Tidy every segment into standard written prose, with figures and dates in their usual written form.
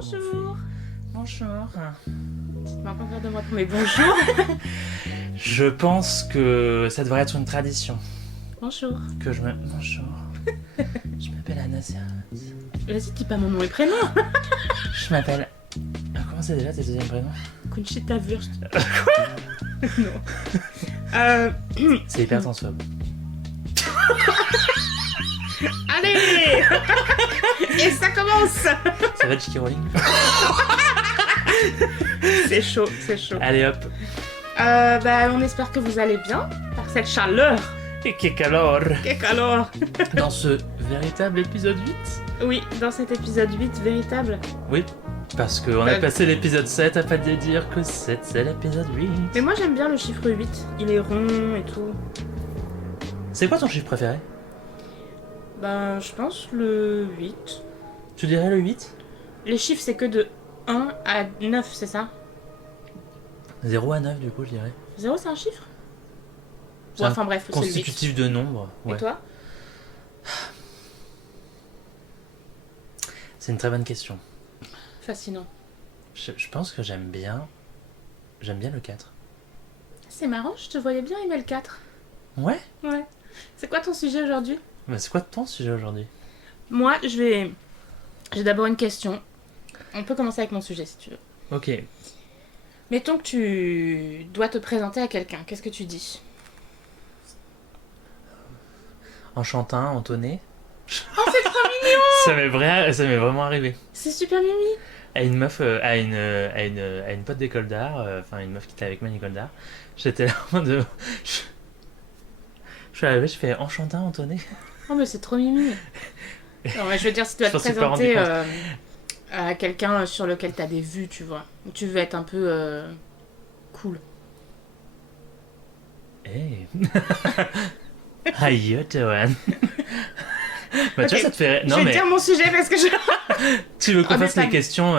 Bonjour. Bonjour. Tu te marres pas faire de moi pour mes bonjours. Je pense que ça devrait être une tradition. Bonjour. Que je me... Bonjour. Je m'appelle Anasia. Vas-y, dis pas mon nom et prénom. Je m'appelle... Comment c'est déjà tes deuxièmes prénoms? Conchita Wurst. Quoi? Non. C'est hyper transphobe. Allez. Et ça commence. Ça va, J.K. Rowling? C'est chaud, c'est chaud. Allez hop. On espère que vous allez bien par cette chaleur. Et que calor. Quel calor. Dans ce véritable épisode 8. Oui, dans cet épisode 8 véritable. Oui, parce qu'on a passé l'épisode 7 à pas de dire que 7 c'est l'épisode 8. Mais moi j'aime bien le chiffre 8. Il est rond et tout. C'est quoi ton chiffre préféré? Je pense le 8. Tu dirais le 8? Les chiffres c'est que de 1 à 9, c'est ça? 0 à 9 du coup je dirais. 0 c'est un chiffre? C'est Enfin bref, c'est le 8. Constitutif de nombre. Ouais. Et toi? C'est une très bonne question. Fascinant. Je pense que j'aime bien le 4. C'est marrant, je te voyais bien aimer le 4. Ouais? Ouais. C'est quoi ton sujet aujourd'hui? Mais c'est quoi ton sujet aujourd'hui? Moi, j'ai d'abord une question. On peut commencer avec mon sujet si tu veux. Ok. Mettons que tu dois te présenter à quelqu'un. Qu'est-ce que tu dis? Enchantin, entonné. Oh, c'est trop mignon! Ça m'est vraiment arrivé. C'est super mimi. À une meuf, à une pote d'école d'art, enfin une meuf qui était avec moi à l'école d'art. J'étais là en mode... Je suis arrivé, je fais enchantin, entonné. Oh, mais c'est trop mimi. Non, mais je veux dire, si tu dois te présenter à quelqu'un sur lequel tu as des vues, tu vois. Ou tu veux être un peu cool. Hey. How you doing? Bah, tu vois, ça te fait... Non, je vais dire mon sujet parce que je... Tu veux qu'on fasse les questions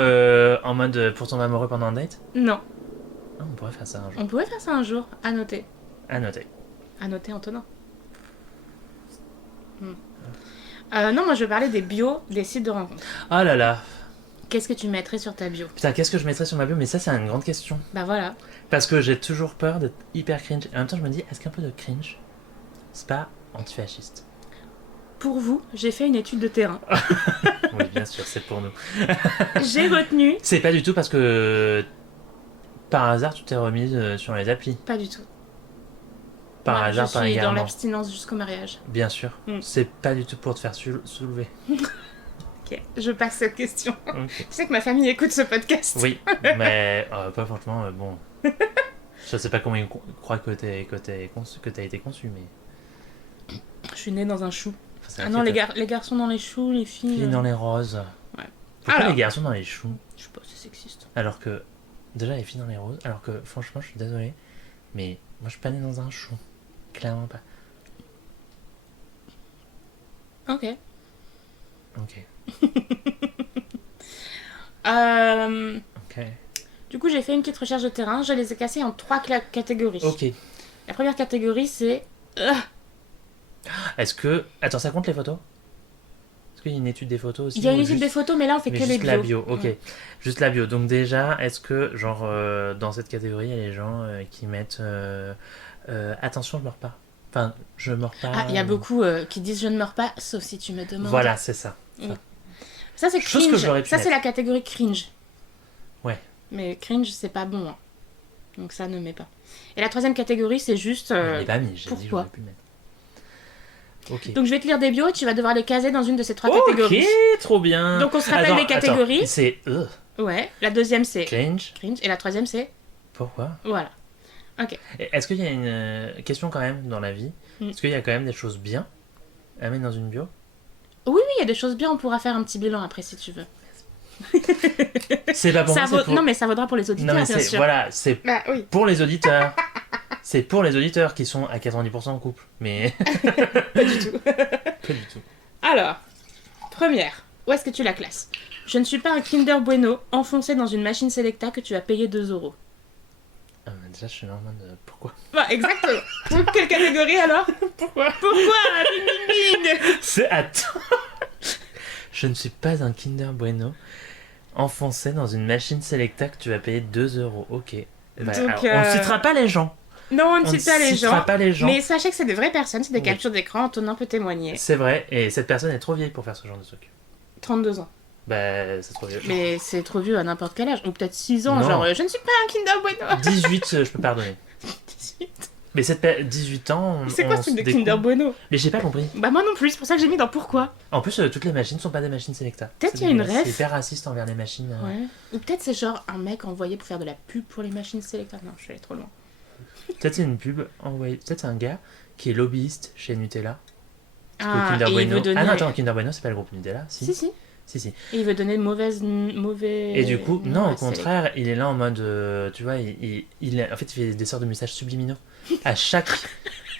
en mode pour tomber amoureux pendant un date? Non. Oh, on pourrait faire ça un jour. On pourrait faire ça un jour. À noter. À noter. À noter, Antonin. Non, moi je veux parler des bios des sites de rencontres. Oh là là. Qu'est-ce que tu mettrais sur ta bio? Putain, qu'est-ce que je mettrais sur ma bio? Mais ça, c'est une grande question. Bah voilà. Parce que j'ai toujours peur d'être hyper cringe. Et en même temps, je me dis, est-ce qu'un peu de cringe, c'est pas antifasciste? Pour vous, j'ai fait une étude de terrain. Oui, bien sûr, c'est pour nous. J'ai retenu... C'est pas du tout parce que par hasard, tu t'es remise sur les applis. Pas du tout. Par hasard, par Je suis également. dans l'abstinence jusqu'au mariage. Bien sûr. C'est pas du tout pour te faire soulever. Ok, je passe cette question. Okay. Tu sais que ma famille écoute ce podcast. Oui, mais pas franchement, bon... Je sais pas comment ils croient que t'as été conçu, mais... Je suis née dans un chou. Enfin, ah non, les garçons dans les choux, les filles... Filles dans les roses. Ouais. Pourquoi les garçons dans les choux? Je sais pas, c'est sexiste. Alors que... Déjà, les filles dans les roses, alors que franchement, je suis désolé, mais moi je suis pas née dans un chou. Clairement pas. Ok. Ok. Ok. Du coup, j'ai fait une petite recherche de terrain. Je les ai cassées en 3 catégories. Ok. La première catégorie, c'est... Est-ce que... Attends, ça compte les photos? Est-ce qu'il y a une étude des photos aussi? Il y a une étude des photos, mais là, on fait que les bios. bios. La bio, ok. Ouais. Juste la bio. Donc déjà, est-ce que, genre, dans cette catégorie, il y a les gens qui mettent... attention, je meurs pas. Enfin, je meurs pas... Ah, il y a beaucoup qui disent « je ne meurs pas », sauf si tu me demandes. Voilà, c'est ça. Ça, c'est Chose que j'aurais cringe. pu Ça, c'est mettre. la catégorie cringe. Ouais. Mais cringe, c'est pas bon. Hein. Donc ça, ne met pas. Et la troisième catégorie, c'est juste... Je l'ai pas mis, j'ai dit que pourquoi j'aurais pu le mettre. Ok. Donc je vais te lire des bios et tu vas devoir les caser dans une de ces 3 catégories. Ok, trop bien. Donc on se rappelle les catégories. Attends, c'est... Ouais. La deuxième, c'est... Cringe. cringe. Et la troisième, c'est... Pourquoi? Voilà. Ok. Est-ce qu'il y a une question quand même dans la vie? Est-ce qu'il y a quand même des choses bien à mettre dans une bio? Oui, il y a des choses bien. On pourra faire un petit bilan après si tu veux. C'est pas pour ça moi, c'est pour... Non, mais ça vaudra pour les auditeurs, non, mais bien sûr. Voilà, c'est oui. pour les auditeurs. C'est pour les auditeurs qui sont à 90% en couple. Mais... Pas du tout. Pas du tout. Alors, première. Où est-ce que tu la classes? Je ne suis pas un Kinder Bueno enfoncé dans une machine Selecta que tu vas payer 2 €. Ah, mais déjà, je suis là en mode... Pourquoi? Bah, exactement. Quelle catégorie alors? Pourquoi? Bing, bing, bing. Attends. Je ne suis pas un Kinder Bueno enfoncé dans une machine Selecta que tu vas payer 2 €. Ok. Bah, Donc, alors, on ne citera pas les gens. Non, on ne On ne cite pas les citera gens. pas les gens. Mais sachez que c'est des vraies personnes, c'est des Oui. captures d'écran, Antonin peut témoigner. C'est vrai, et cette personne est trop vieille pour faire ce genre de truc. 32 ans. Bah, c'est trop vieux. Mais c'est trop vieux à n'importe quel âge. Ou peut-être 6 ans, Non. genre je ne suis pas un Kinder Bueno. 18, je peux pardonner. 18. Mais 18 ans, C'est quoi ce truc de découvre- Kinder Bueno? Mais j'ai pas compris. Bah moi non plus, c'est pour ça que j'ai mis dans pourquoi. En plus, toutes les machines sont pas des machines Selecta. Peut-être C'est qu'il y a une dégueulasse. ref. C'est hyper raciste envers les machines. Ouais. Ou peut-être c'est genre un mec envoyé pour faire de la pub pour les machines Selecta. Non, je suis allée trop loin. Peut-être c'est une pub envoyée. Peut-être c'est un gars qui est lobbyiste chez Nutella. Parce que Ah, Kinder et il Bueno. veut donner... Ah non, attends, Kinder Bueno, c'est pas le groupe Nutella. Si, si. Si. Et il veut donner mauvais... Et du coup, non, au c'est- contraire, il est là en mode, tu vois, en fait, il fait des sortes de messages subliminaux. À chaque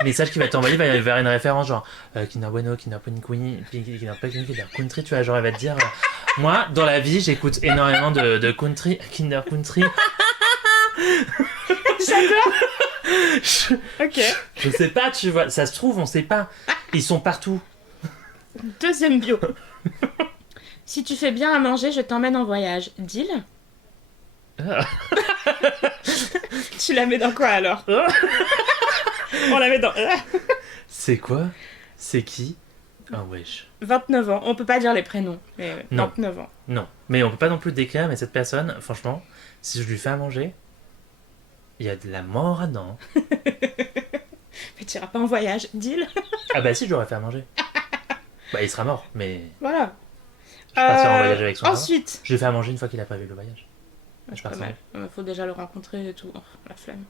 message qu'il va t'envoyer, il va y avoir une référence, genre Kinder Bueno, Kinder Queen, Kinder Country, tu vois, genre, il va te dire, moi, dans la vie, j'écoute énormément de country, Kinder Country. J'adore. Ok. Je sais pas, tu vois, ça se trouve, on sait pas. Ils sont partout. Deuxième bio. Si tu fais bien à manger, je t'emmène en voyage. Deal? Ah. Tu la mets dans quoi alors? On la met dans... C'est quoi? C'est qui? Ah wesh. 29 ans. On peut pas dire les prénoms. Mais Non. 29 ans. Non, mais on peut pas non plus décrire, mais cette personne, franchement, si je lui fais à manger, il y a de la mort dedans. Mais tu iras pas en voyage. Deal? Ah bah si, je l'aurais fait à manger. Bah il sera mort, mais Voilà. je partirai en voyage avec son maman. Ensuite... Je lui fais à manger une fois qu'il a prévu le voyage. Je C'est pas partirai. mal. Faut déjà le rencontrer et tout. Oh, la flemme.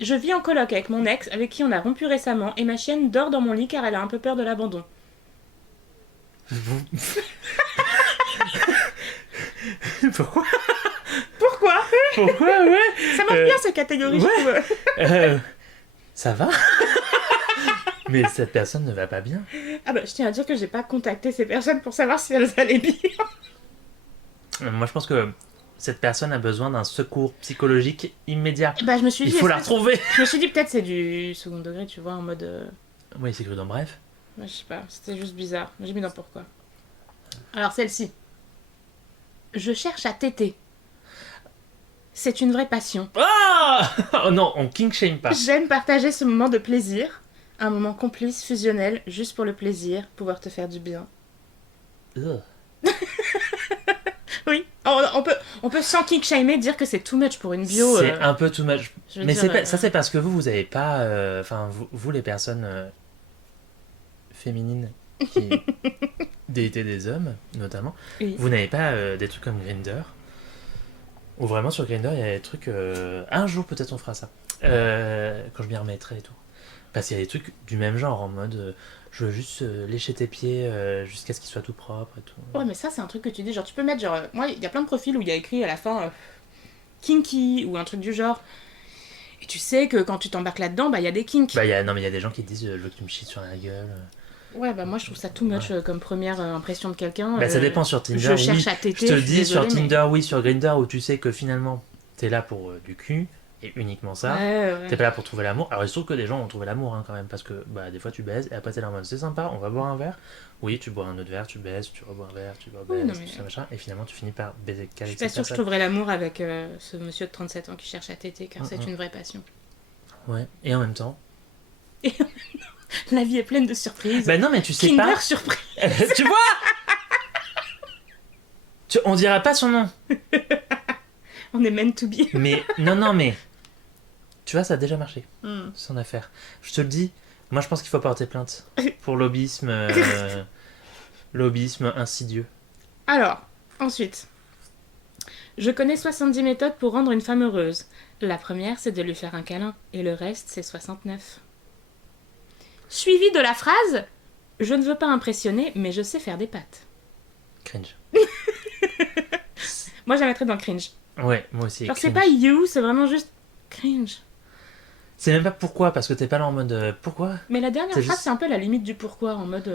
Je vis en coloc avec mon ex, avec qui on a rompu récemment, et ma chienne dort dans mon lit car elle a un peu peur de l'abandon. Pourquoi? Pourquoi? Pourquoi, ouais? Ça marche bien cette catégorie, je ouais. trouve. Ça va? Mais cette personne ne va pas bien. Ah bah, je tiens à dire que j'ai pas contacté ces personnes pour savoir si elles allaient bien. Moi, je pense que cette personne a besoin d'un secours psychologique immédiat. Bah, je me suis Il dit... faut la est-ce que- retrouver. Je me suis dit peut-être c'est du second degré, tu vois, en mode... Oui, c'est cru dans Bref. Je sais pas, c'était juste bizarre. J'ai mis dans pourquoi. Alors celle-ci. Je cherche à téter. C'est une vraie passion. Oh non, on king shame pas. J'aime partager ce moment de plaisir. Un moment complice, fusionnel, juste pour le plaisir, pouvoir te faire du bien. Ugh. Oui, on peut sans kink shamer dire que c'est too much pour une bio. C'est un peu too much. je veux Mais dire, c'est pas, ça c'est parce que vous avez pas, enfin vous les personnes féminines qui datent des hommes notamment, Oui. vous n'avez pas des trucs comme Grindr. Ou vraiment sur Grindr il y a des trucs. Un jour peut-être on fera ça. Quand je m'y remettrai et tout. Parce qu'il y a des trucs du même genre en mode je veux juste lécher tes pieds jusqu'à ce qu'ils soient tout propres et tout. Ouais, mais ça, c'est un truc que tu dis. Genre, tu peux mettre, genre, moi, il y a plein de profils où il y a écrit à la fin kinky ou un truc du genre. Et tu sais que quand tu t'embarques là-dedans, bah, il y a des kinks. Bah non mais il y a des gens qui disent je veux que tu me chies sur la gueule. Ouais, bah, moi, je trouve ça too much comme première impression de quelqu'un. Bah ça dépend sur Tinder. Je cherche oui. à téter. Je te le suis dis sur désolée, mais- Tinder, oui, sur Grindr où tu sais que finalement t'es là pour du cul et uniquement ça. Ouais, ouais. T'es pas là pour trouver l'amour. Alors il se trouve que des gens ont trouvé l'amour hein, quand même parce que bah des fois tu baises et après t'es là en mode c'est sympa, on va boire un verre. Oui, tu bois un autre verre, tu baises, tu rebois un verre, tu Oui, rebaises, non, mais- tout ça machin et finalement tu finis par baiser Je avec suis pas cette sûre que je personne. trouverais l'amour avec ce monsieur de 37 ans qui cherche à téter, car c'est Mhm. une vraie passion. Ouais. Et en même temps. La vie est pleine de surprises. Bah non mais tu sais Kinder pas. surprise. Tu vois. On dira pas son nom. On est meant to be. Mais non mais. Tu vois ça a déjà marché. Hmm. Son affaire. Je te le dis, moi je pense qu'il faut porter plainte pour lobbyisme, lobbyisme insidieux. Alors, ensuite. Je connais 70 méthodes pour rendre une femme heureuse. La première, c'est de lui faire un câlin. Et le reste, c'est 69. Suivi de la phrase « Je ne veux pas impressionner, mais je sais faire des pâtes Cringe. ». Moi, je la mettrais dans cringe. Ouais, moi aussi. Genre, c'est cringe. pas you, c'est vraiment juste cringe. C'est même pas pourquoi, parce que t'es pas là en mode pourquoi. Mais la dernière C'est phrase, juste- c'est un peu la limite du pourquoi, en mode...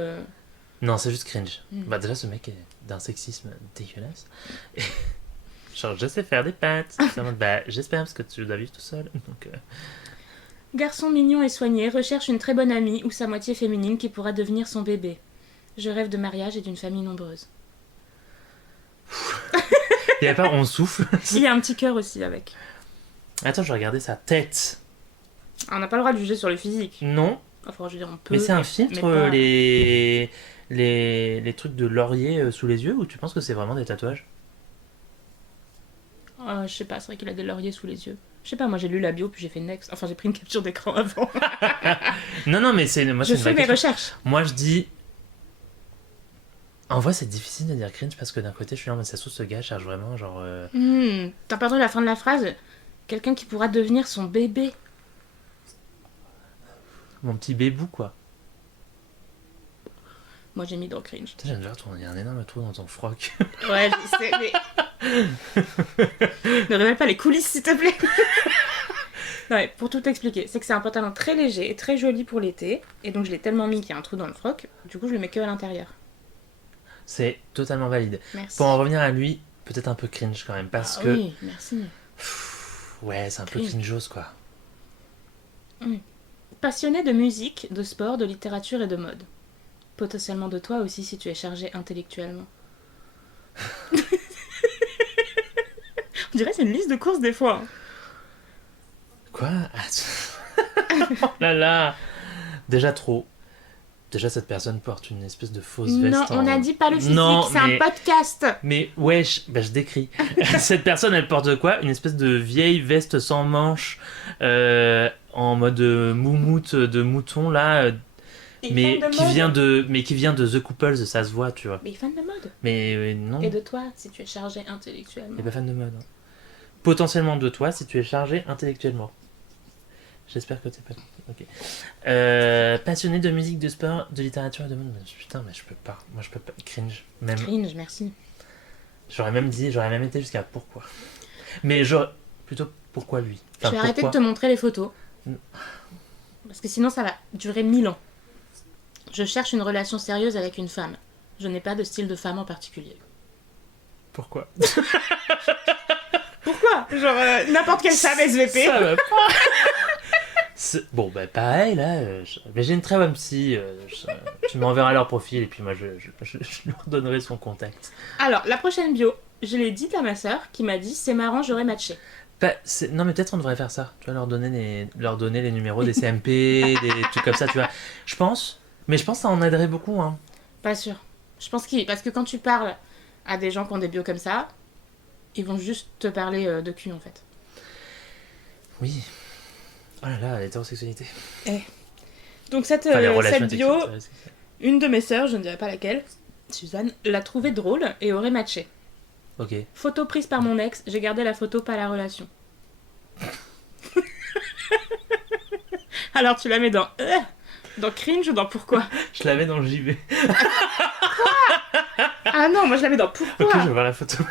Non, c'est juste cringe. Mm. Bah déjà ce mec est d'un sexisme dégueulasse. Et- Genre je sais faire des pâtes. C'est en mode, bah j'espère parce que tu dois vivre tout seul. Donc Garçon mignon et soigné recherche une très bonne amie ou sa moitié féminine qui pourra devenir son bébé. Je rêve de mariage et d'une famille nombreuse. Il y a pas on souffle. Il y a un petit cœur aussi avec. Attends, je vais regarder sa tête. Ah, on n'a pas le droit de juger sur le physique. Non, Enfin, je veux dire, on peut. mais c'est un filtre, pas- les trucs de laurier sous les yeux, ou tu penses que c'est vraiment des tatouages? Je sais pas, c'est vrai qu'il a des lauriers sous les yeux. Je sais pas, moi j'ai lu la bio puis j'ai fait next. Enfin, j'ai pris une capture d'écran avant. Non, mais moi, Je c'est une fais vraie mes question. recherches. Moi, je dis. En vrai, c'est difficile de dire cringe parce que d'un côté, je suis là, mais ça se trouve, ce gars cherche vraiment, genre. T'as pas entendu la fin de la phrase? Quelqu'un qui pourra devenir son bébé. Mon petit bébou, quoi. Moi j'ai mis dans cringe. Putain, j'aime bien il y a un énorme trou dans ton froc. Ouais, je sais, mais. Ne révèle pas les coulisses, s'il te plaît. Non, mais pour tout expliquer, c'est que c'est un pantalon très léger et très joli pour l'été. Et donc je l'ai tellement mis qu'il y a un trou dans le froc. Du coup, je le mets que à l'intérieur. C'est totalement valide. Merci. Pour en revenir à lui, peut-être un peu cringe quand même, parce que. Oui, merci. Ouais, c'est un peu Cringe. cringeos, quoi. Passionné de musique, de sport, de littérature et de mode. Potentiellement de toi aussi si tu es chargé intellectuellement. On dirait que c'est une liste de courses des fois. Hein. Quoi? Oh là là! Déjà trop. Déjà, cette personne porte une espèce de fausse veste. Non, on a dit pas le physique, Non, c'est un podcast. Mais wesh, bah je décris. Cette personne, elle porte quoi? Une espèce de vieille veste sans manches, en mode moumoute de mouton là, mais qui vient de The Couples, ça se voit, tu vois. Mais il est fan de mode. Mais non, Et de toi, si tu es chargé intellectuellement. il est pas fan de mode. Hein. Potentiellement de toi si tu es chargé intellectuellement. J'espère que t'es pas. Ok. Passionné de musique, de sport, de littérature et de mode. Putain, mais je peux pas. Moi, je peux pas. Cringe. Même. Cringe, merci. J'aurais même été jusqu'à pourquoi. Mais j'aurais. Plutôt pourquoi lui. Je vais arrêter de te montrer les photos. Parce que sinon, ça va durer 1000 ans. Je cherche une relation sérieuse avec une femme. Je n'ai pas de style de femme en particulier. Pourquoi? Pourquoi? Genre, n'importe quelle femme SVP. Ça va pas. Bon, bah pareil, là. Mais j'ai une très bonne psy. Tu m'enverras leur profil et puis moi, je leur donnerai son contact. Alors, la prochaine bio, je l'ai dite à ma sœur qui m'a dit c'est marrant, j'aurais matché. Non, mais peut-être on devrait faire ça. Tu vois, leur donner les numéros des CMP, des trucs comme ça, tu vois. Je pense. Mais je pense que ça en aiderait beaucoup, hein. Pas sûr. Je pense parce que quand tu parles à des gens qui ont des bios comme ça, ils vont juste te parler de cul en fait. Oui. Oh là là, l'hétérosexualité. Donc cette bio, une de mes sœurs, je ne dirais pas laquelle, Suzanne, l'a trouvée drôle et aurait matché. Ok. Photo prise par mon ex, j'ai gardé la photo, pas la relation. Alors tu la mets dans cringe ou dans pourquoi? Je la mets dans le JV. Ah non, moi je la mets dans pourquoi. Ok, je vais voir la photo.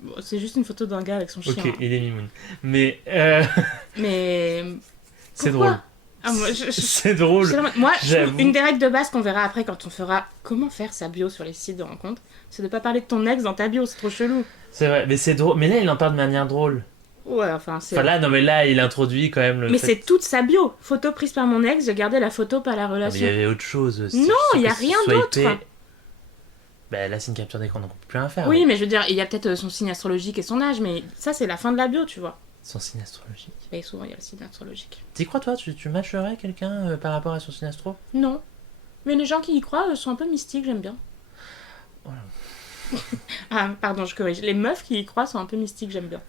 Bon, c'est juste une photo d'un gars avec son chien. Ok, il est mimoun. Mais pourquoi c'est drôle. Ah, moi, C'est drôle. Moi, je trouve une des règles de base qu'on verra après quand on fera comment faire sa bio sur les sites de rencontres, c'est de pas parler de ton ex dans ta bio, c'est trop chelou. C'est vrai, mais c'est drôle. Mais là, il en parle de manière drôle. Ouais, enfin c'est... Enfin là, non mais là, il introduit quand même le Mais fait... c'est toute sa bio. Photo prise par mon ex, j'ai gardé la photo, pas la Ah, mais relation. il y avait autre chose. Non, il y a rien d'autre. Bah là, c'est une capture d'écran, donc on peut plus rien faire. Oui, mais je veux dire, il y a peut-être son signe astrologique et son âge, mais ça, c'est la fin de la bio, tu vois. Son signe astrologique. Et souvent, il y a le signe astrologique. T'y crois, toi? Tu matcherais quelqu'un par rapport à son signe astro? Non. Mais les gens qui y croient sont un peu mystiques, j'aime bien. Voilà. Ah, pardon, je corrige. Les meufs qui y croient sont un peu mystiques, j'aime bien.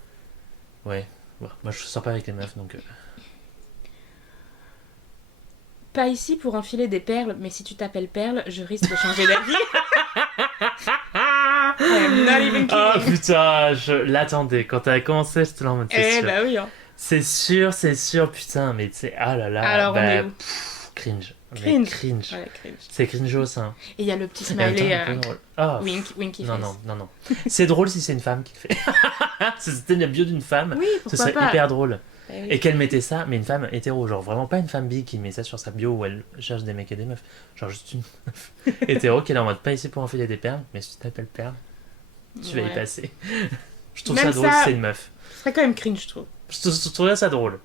Ouais. Bon, moi, je sors pas avec les meufs, donc... Pas ici pour enfiler des perles, mais si tu t'appelles Perle, je risque de changer d'avis. I'm not even kidding. Oh putain, je l'attendais. Quand t'as commencé, j'étais là en mode... Bah oui, hein. C'est sûr, putain, mais tu sais... Ah là là, Alors, on est où? Cringe. Cringe. Mais cringe. Ouais, cringe. C'est cringeos, ça. Et il y a le petit Et en même temps, smiley un peu drôle. Oh, winky non, face. non. C'est drôle si c'est une femme qui le fait. Si c'était la bio d'une femme, Oui, ce pourquoi serait pas. hyper drôle. Bah oui. Et qu'elle mettait ça, mais une femme hétéro, genre vraiment pas une femme bi qui met ça sur sa bio où elle cherche des mecs et des meufs. Genre juste une meuf hétéro qui est là en mode pas ici pour enfiler des perles, mais si tu t'appelles Perle, tu vas y Ouais. passer. Je trouve Même ça drôle ça- si c'est une meuf. Ce serait quand même cringe, je trouve. Je trouve ça drôle.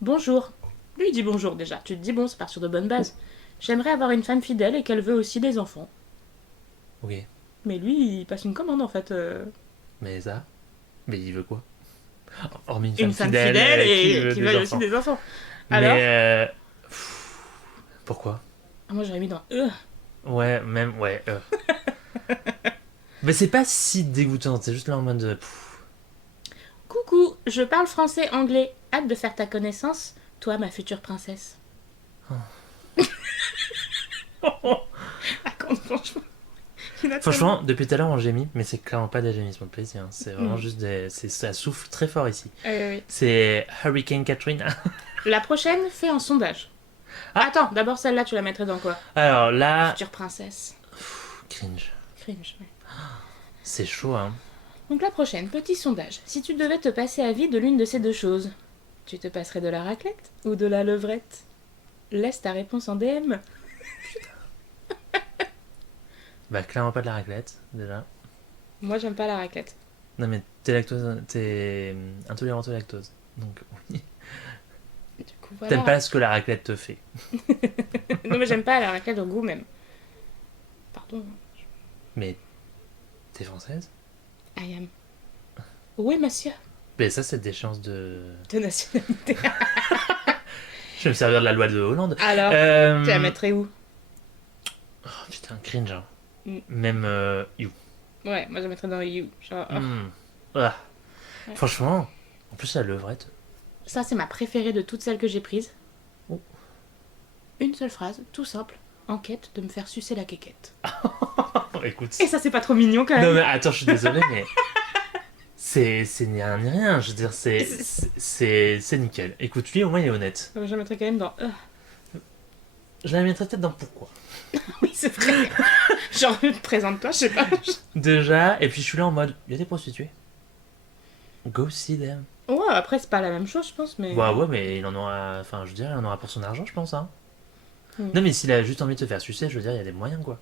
Bonjour. Lui, il dit bonjour déjà. Tu te dis, bon, c'est part sur de bonnes bases. J'aimerais avoir une femme fidèle et qu'elle veut aussi des enfants. Ok, Mais lui, il passe une commande en fait. mais ça. Mais il veut quoi? Hormis Une femme fidèle et qui des veut aussi enfants. des enfants. Alors Mais pourquoi? ah, moi j'aurais mis dans Ouais, même, ouais. Mais c'est pas si dégoûtant, c'est juste là en mode. Coucou, je parle français, anglais. Hâte de faire ta connaissance, toi ma future princesse. Ah, quand franchement. il y en a Franchement, depuis tout à l'heure on gémit, mais c'est clairement pas des gémissements de plaisir. Hein. C'est vraiment Mm. juste des. Ça souffle très fort ici. Oui. C'est Hurricane Katrina. La prochaine fait un sondage. Ah. Attends, d'abord celle-là, tu la mettrais dans quoi? Alors là. Future princesse. Cringe. Cringe, ouais. C'est chaud, hein. Donc la prochaine, petit sondage. Si tu devais te passer à vie de l'une de ces deux choses, tu te passerais de la raclette ou de la levrette? Laisse ta réponse en DM. Bah, clairement pas de la raclette, déjà. Moi, j'aime pas la raclette. Non, mais t'es intolérante au lactose. Donc, oui. Du coup, voilà. T'aimes pas ce que la raclette te fait. Non, mais j'aime pas la raclette au goût même. Pardon. Mais t'es française? I am. Oui, monsieur. Mais ça, c'est des chances de. De nationalité. Je vais me servir de la loi de Hollande. Alors, tu la mettrais où? Oh, putain, cringe. Hein. Mm. Même You. Ouais, moi je la mettrais dans You. Genre, oh. Ah. Ouais. Franchement, en plus, la levrette. Ça, c'est ma préférée de toutes celles que j'ai prises. Oh. Une seule phrase, tout simple. En quête de me faire sucer la quéquette. Écoute. Et ça, c'est pas trop mignon quand même. Non, mais attends, je suis désolé, mais. C'est ni rien ni rien. Je veux dire, c'est nickel. Écoute, lui, au moins, il est honnête. Je la mettrais quand même dans. Je la mettrais peut-être dans pourquoi. Oui, c'est vrai. Genre, présente-toi, je sais pas. Déjà, et puis je suis là en mode, il y a des prostituées. Go see them. Ouais, après, c'est pas la même chose, je pense, mais. Bah ouais, mais il en aura. Enfin, je veux dire, il en aura pour son argent, je pense. Hein. Mm. Non, mais s'il a juste envie de se faire sucer, je veux dire, il y a des moyens, quoi.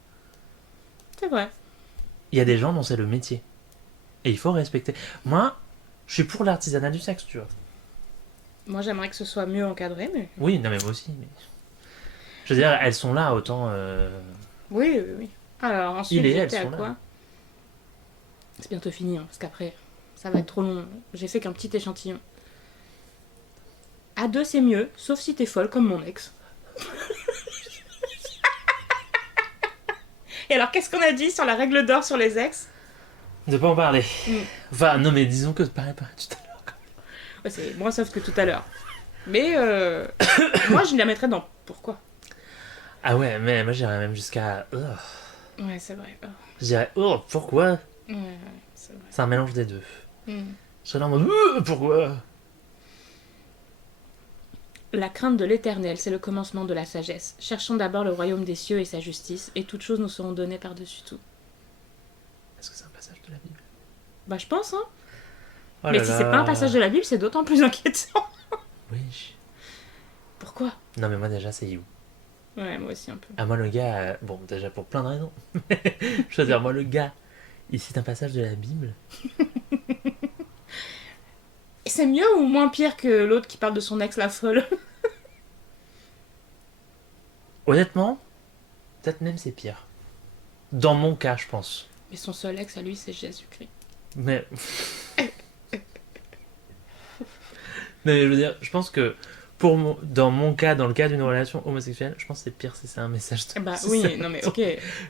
C'est vrai. Il y a des gens dont c'est le métier. Et il faut respecter. Moi, je suis pour l'artisanat du sexe, tu vois. Moi, j'aimerais que ce soit mieux encadré, mais. Oui, non, mais moi aussi. Mais... Je veux dire, elles sont là, autant. Oui. Alors, ensuite, Il et elles j'étais à sont là. quoi? C'est bientôt fini, hein, parce qu'après, ça va être trop long. J'ai fait qu'un petit échantillon. À deux, c'est mieux, sauf si t'es folle, comme mon ex. Et alors, qu'est-ce qu'on a dit sur la règle d'or sur les ex? De pas en parler. Mm. Enfin, non, mais disons que pareil, tout à l'heure. Ouais, c'est moins soft que tout à l'heure. Mais moi, je la mettrais dans pourquoi. Ah ouais, mais moi j'irais même jusqu'à. Ouais, c'est vrai. Oh. Je dirais, pourquoi? Ouais, c'est vrai. C'est un mélange des deux. Mm. Je serais là en mode, pourquoi? La crainte de l'éternel, c'est le commencement de la sagesse. Cherchons d'abord le royaume des cieux et sa justice, et toutes choses nous seront données par-dessus tout. Est-ce que c'est un passage de la Bible? Bah, je pense, hein. Oh Mais là si là. c'est pas un passage de la Bible, c'est d'autant plus inquiétant. Oui. Pourquoi? Non, mais moi déjà, c'est You. Ouais, moi aussi un peu. Ah, moi le gars, bon, déjà pour plein de raisons. Je veux dire, moi le gars, il cite un passage de la Bible. Et c'est mieux ou moins pire que l'autre qui parle de son ex la folle? Honnêtement, peut-être même c'est pire. Dans mon cas, je pense. Mais son seul ex à lui, c'est Jésus-Christ. Mais. Mais je veux dire, je pense que dans mon cas, dans le cas d'une relation homosexuelle, je pense que c'est pire si c'est un message de. Bah si oui, c'est- non mais ok.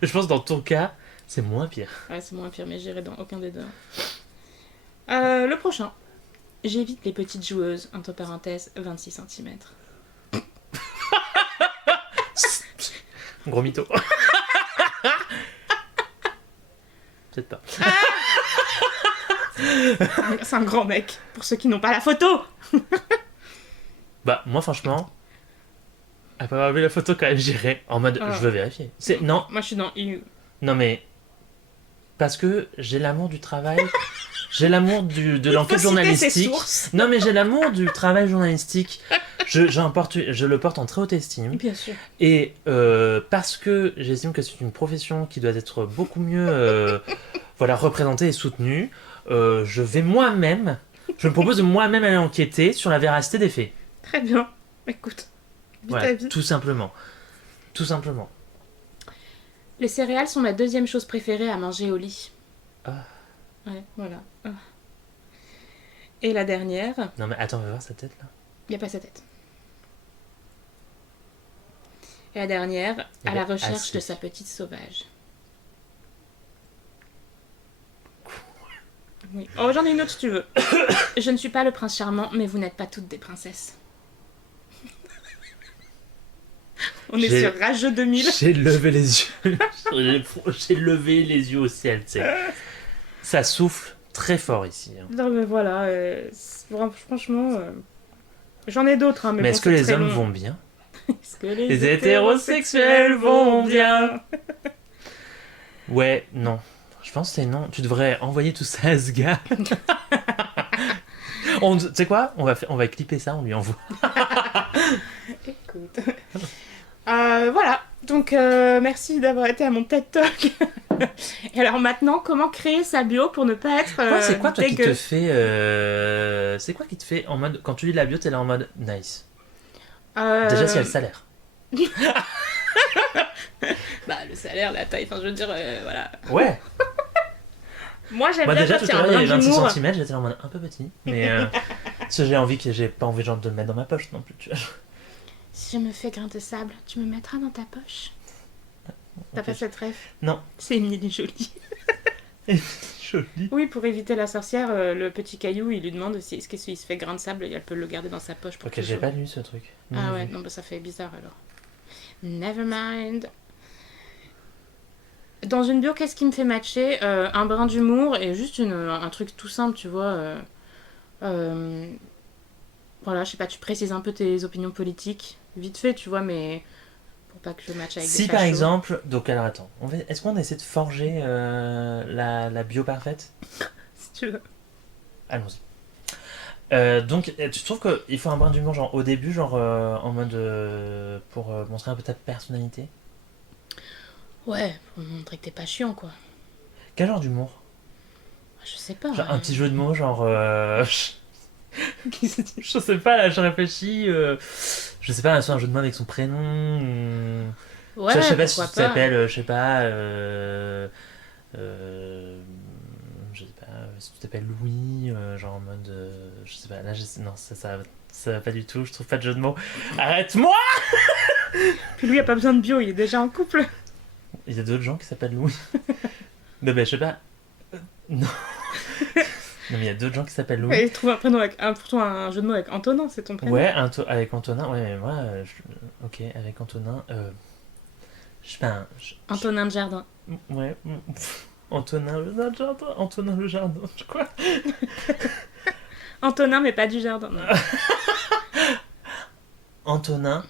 Je pense que dans ton cas, c'est moins pire. Ouais, c'est moins pire, mais j'irai dans aucun des deux. Le prochain. J'évite les petites joueuses, entre parenthèses, 26 cm. Gros mytho. Peut-être pas. C'est un grand mec, pour ceux qui n'ont pas la photo. Bah, moi, franchement, après avoir vu la photo, quand même, j'irai en mode Ah. je veux vérifier. Non, Moi je suis dans EU. non, mais. Parce que j'ai l'amour du travail, j'ai l'amour de l'enquête Faut citer ses journalistique. sources. Non, mais j'ai l'amour du travail journalistique. Je le porte en très haute estime. Bien sûr. Et parce que j'estime que c'est une profession qui doit être beaucoup mieux voilà, représentée et soutenue, je me propose de moi-même aller enquêter sur la véracité des faits. Très bien. Écoute, vis ta Voilà, vie. tout simplement. Tout simplement. Les céréales sont ma deuxième chose préférée à manger au lit. Ah. Ouais, voilà. Ah. Et la dernière, Non, mais attends, on va voir sa tête là. il n'y a pas sa tête. Et la dernière, Eh à ben, la recherche assez. de sa petite sauvage. Oui. Oh, j'en ai une autre si tu veux. Je ne suis pas le prince charmant, mais vous n'êtes pas toutes des princesses. On est J'ai- sur Rageux 2000. J'ai levé les yeux. J'ai levé les yeux au ciel, tu sais. Ça souffle très fort ici. Hein. Non, mais voilà, franchement, j'en ai d'autres, hein, mais Mais bon, est-ce que c'est les très hommes long. vont bien? Est-ce que les Les hétérosexuels vont bien. Ouais, non. Je pense que c'est non. Tu devrais envoyer tout ça à ce gars. Tu sais quoi, on va clipper ça, on lui envoie. Écoute. Voilà, donc merci d'avoir été à mon TED Talk. Et alors maintenant, comment créer sa bio pour ne pas être C'est quoi toi qui dégueu. te fait c'est quoi qui te fait en mode quand tu lis la bio t'es là en mode nice. Déjà c'est le salaire. Bah le salaire, la taille, enfin je veux dire, voilà. Ouais. Moi j'aime Moi bien déjà quand tout il y à a un l'heure il y brin avait 26 d'humour. cm, j'étais là en mode un peu petit. Mais parce que j'ai pas envie de le mettre dans ma poche non plus. Tu vois. Si je me fais grain de sable, tu me mettras dans ta poche. T'as Ok. pas cette rêve? Non. C'est Émilie Jolie. Joli. Oui, pour éviter la sorcière, le petit caillou, il lui demande si est-ce qu'il se fait grain de sable et elle peut le garder dans sa poche pour Ok, j'ai toujours. pas lu ce truc. Ah ouais, non, bah ça fait bizarre alors. Never mind. Dans une bio, qu'est-ce qui me fait matcher? Un brin d'humour et juste un truc tout simple, tu vois. Euh, voilà, je sais pas, tu précises un peu tes opinions politiques. Vite fait, tu vois, mais pour pas que je matche avec des Si par fachos. exemple, donc alors attends, est-ce qu'on essaie de forger la bio parfaite? Si tu veux. Allons-y. Donc, tu trouves qu'il faut un brin d'humour genre au début, genre en mode pour montrer un peu ta personnalité? Ouais, pour montrer que t'es pas chiant, quoi. Quel genre d'humour? Je sais pas. Genre un petit jeu de mots, genre. Je sais pas, là, je réfléchis. Je sais pas, soit un jeu de mots avec son prénom. Ouais, Je sais pas si pourquoi tu pas. t'appelles, je sais pas. Je sais pas, si tu t'appelles Louis, genre en mode. Je sais pas, là, non, ça va pas du tout, je trouve pas de jeu de mots. Arrête-moi! Puis lui, il a pas besoin de bio, il est déjà en couple. Il y a d'autres gens qui s'appellent Louis. Mais je sais pas. Non. Non, mais il y a d'autres gens qui s'appellent Louis. Et trouve un prénom avec pourtant un jeu de mots avec Antonin, c'est ton prénom. Ouais, avec Antonin, ouais, mais moi, ok, avec Antonin, je sais pas, Antonin de Jardin. ouais, Antonin le jardin, Antonin le jardin, quoi? Antonin, mais pas du jardin. Non. Antonin,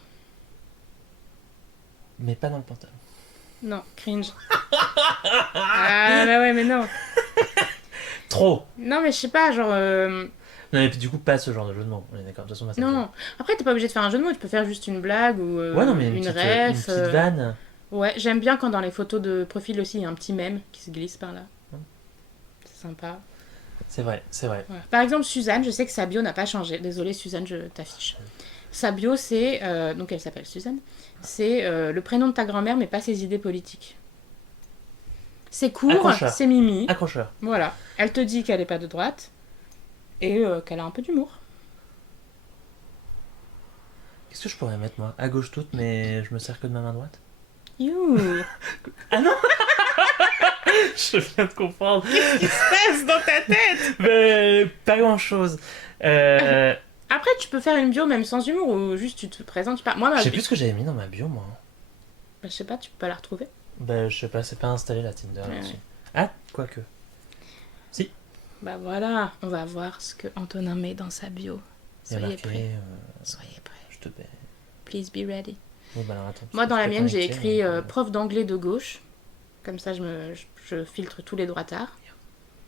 mais pas dans le pantalon. Non, cringe. Ah bah ouais, mais non. Trop! Non, mais je sais pas, genre. Non, et puis du coup, pas ce genre de jeu de mots, on est d'accord, de toute façon, moi, ça me Non. Après, t'es pas obligé de faire un jeu de mots, tu peux faire juste une blague ou dit. Ouais, non, mais une une ref. petite vanne. Ouais, j'aime bien quand dans les photos de profil aussi, il y a un petit mème qui se glisse par là. C'est sympa. C'est vrai, c'est vrai. Voilà. Par exemple, Suzanne, je sais que sa bio n'a pas changé. Désolée, Suzanne, je t'affiche. Sa bio, c'est. Donc, elle s'appelle Suzanne. C'est le prénom de ta grand-mère, mais pas ses idées politiques. C'est court, Accrocheur. c'est mimi. Accrocheur. Voilà. Elle te dit qu'elle est pas de droite et qu'elle a un peu d'humour. Qu'est-ce que je pourrais mettre, moi? À gauche toute, mais je me sers que de ma main droite? You. Ah non! Je viens de comprendre. Qu'est-ce qui se passe dans ta tête? Mais pas grand chose. Après, tu peux faire une bio même sans humour ou juste tu te présentes. Je sais pas. Moi, Je sais plus ce que j'avais mis dans ma bio, moi. je sais pas, tu peux pas la retrouver. Bah, je sais pas, c'est pas installé la Tinder Ouais, là-dessus. ouais. Ah, quoique. Bah voilà, on va voir ce que Antonin met dans sa bio. Il y a Soyez marqué, prêts. Soyez prêts. je te paie. Please be ready. Bon, bah alors attends. Moi, dans la mienne, j'ai écrit hein. prof d'anglais de gauche. Comme ça, je filtre tous les droitards.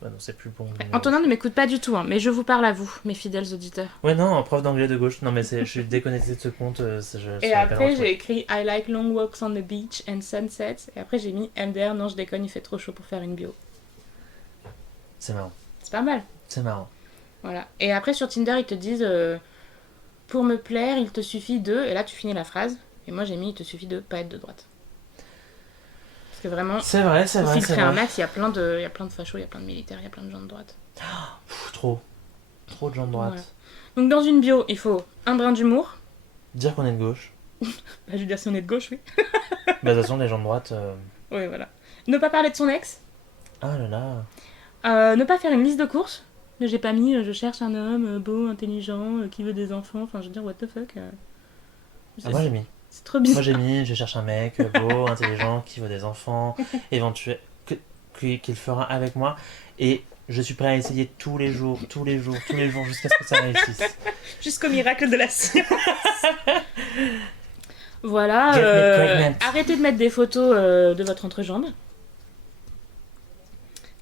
Bah non, c'est plus bon. Antonin ne m'écoute pas du tout, hein, mais je vous parle à vous, mes fidèles auditeurs. Ouais, non, en prof d'anglais de gauche. Non, mais je suis déconnecté de ce compte. Et saurais pas le après, retrouver. j'ai écrit I like long walks on the beach and sunsets. Et après, j'ai mis MDR, non, je déconne, il fait trop chaud pour faire une bio. C'est marrant. C'est pas mal. C'est marrant. Voilà. Et après, sur Tinder, ils te disent pour me plaire, il te suffit de. Et là, tu finis la phrase. Et moi, j'ai mis il te suffit de pas être de droite. Parce que vraiment, C'est vrai, c'est pour vrai. C'est filtrer un vrai. max, il y a plein de fachos, il y a plein de militaires, il y a plein de gens de droite. Pff, trop. Trop de gens de droite. Voilà. Donc dans une bio, il faut un brin d'humour. Dire qu'on est de gauche. Bah, je veux dire, si on est de gauche, oui. Bah, de toute façon, les gens de droite. Oui, voilà. Ne pas parler de son ex. Ah là là. Ne pas faire une liste de courses. J'ai pas mis je cherche un homme beau, intelligent, qui veut des enfants. Enfin, je veux dire, what the fuck. Ah, moi j'ai mis. C'est trop bizarre. Moi j'ai mis, je cherche un mec beau, intelligent, qui veut des enfants, éventuellement, qu'il fera avec moi. Et je suis prêt à essayer tous les jours, jusqu'à ce que ça réussisse. Jusqu'au miracle de la science. Voilà. Get me pregnant. Arrêtez de mettre des photos de votre entrejambe.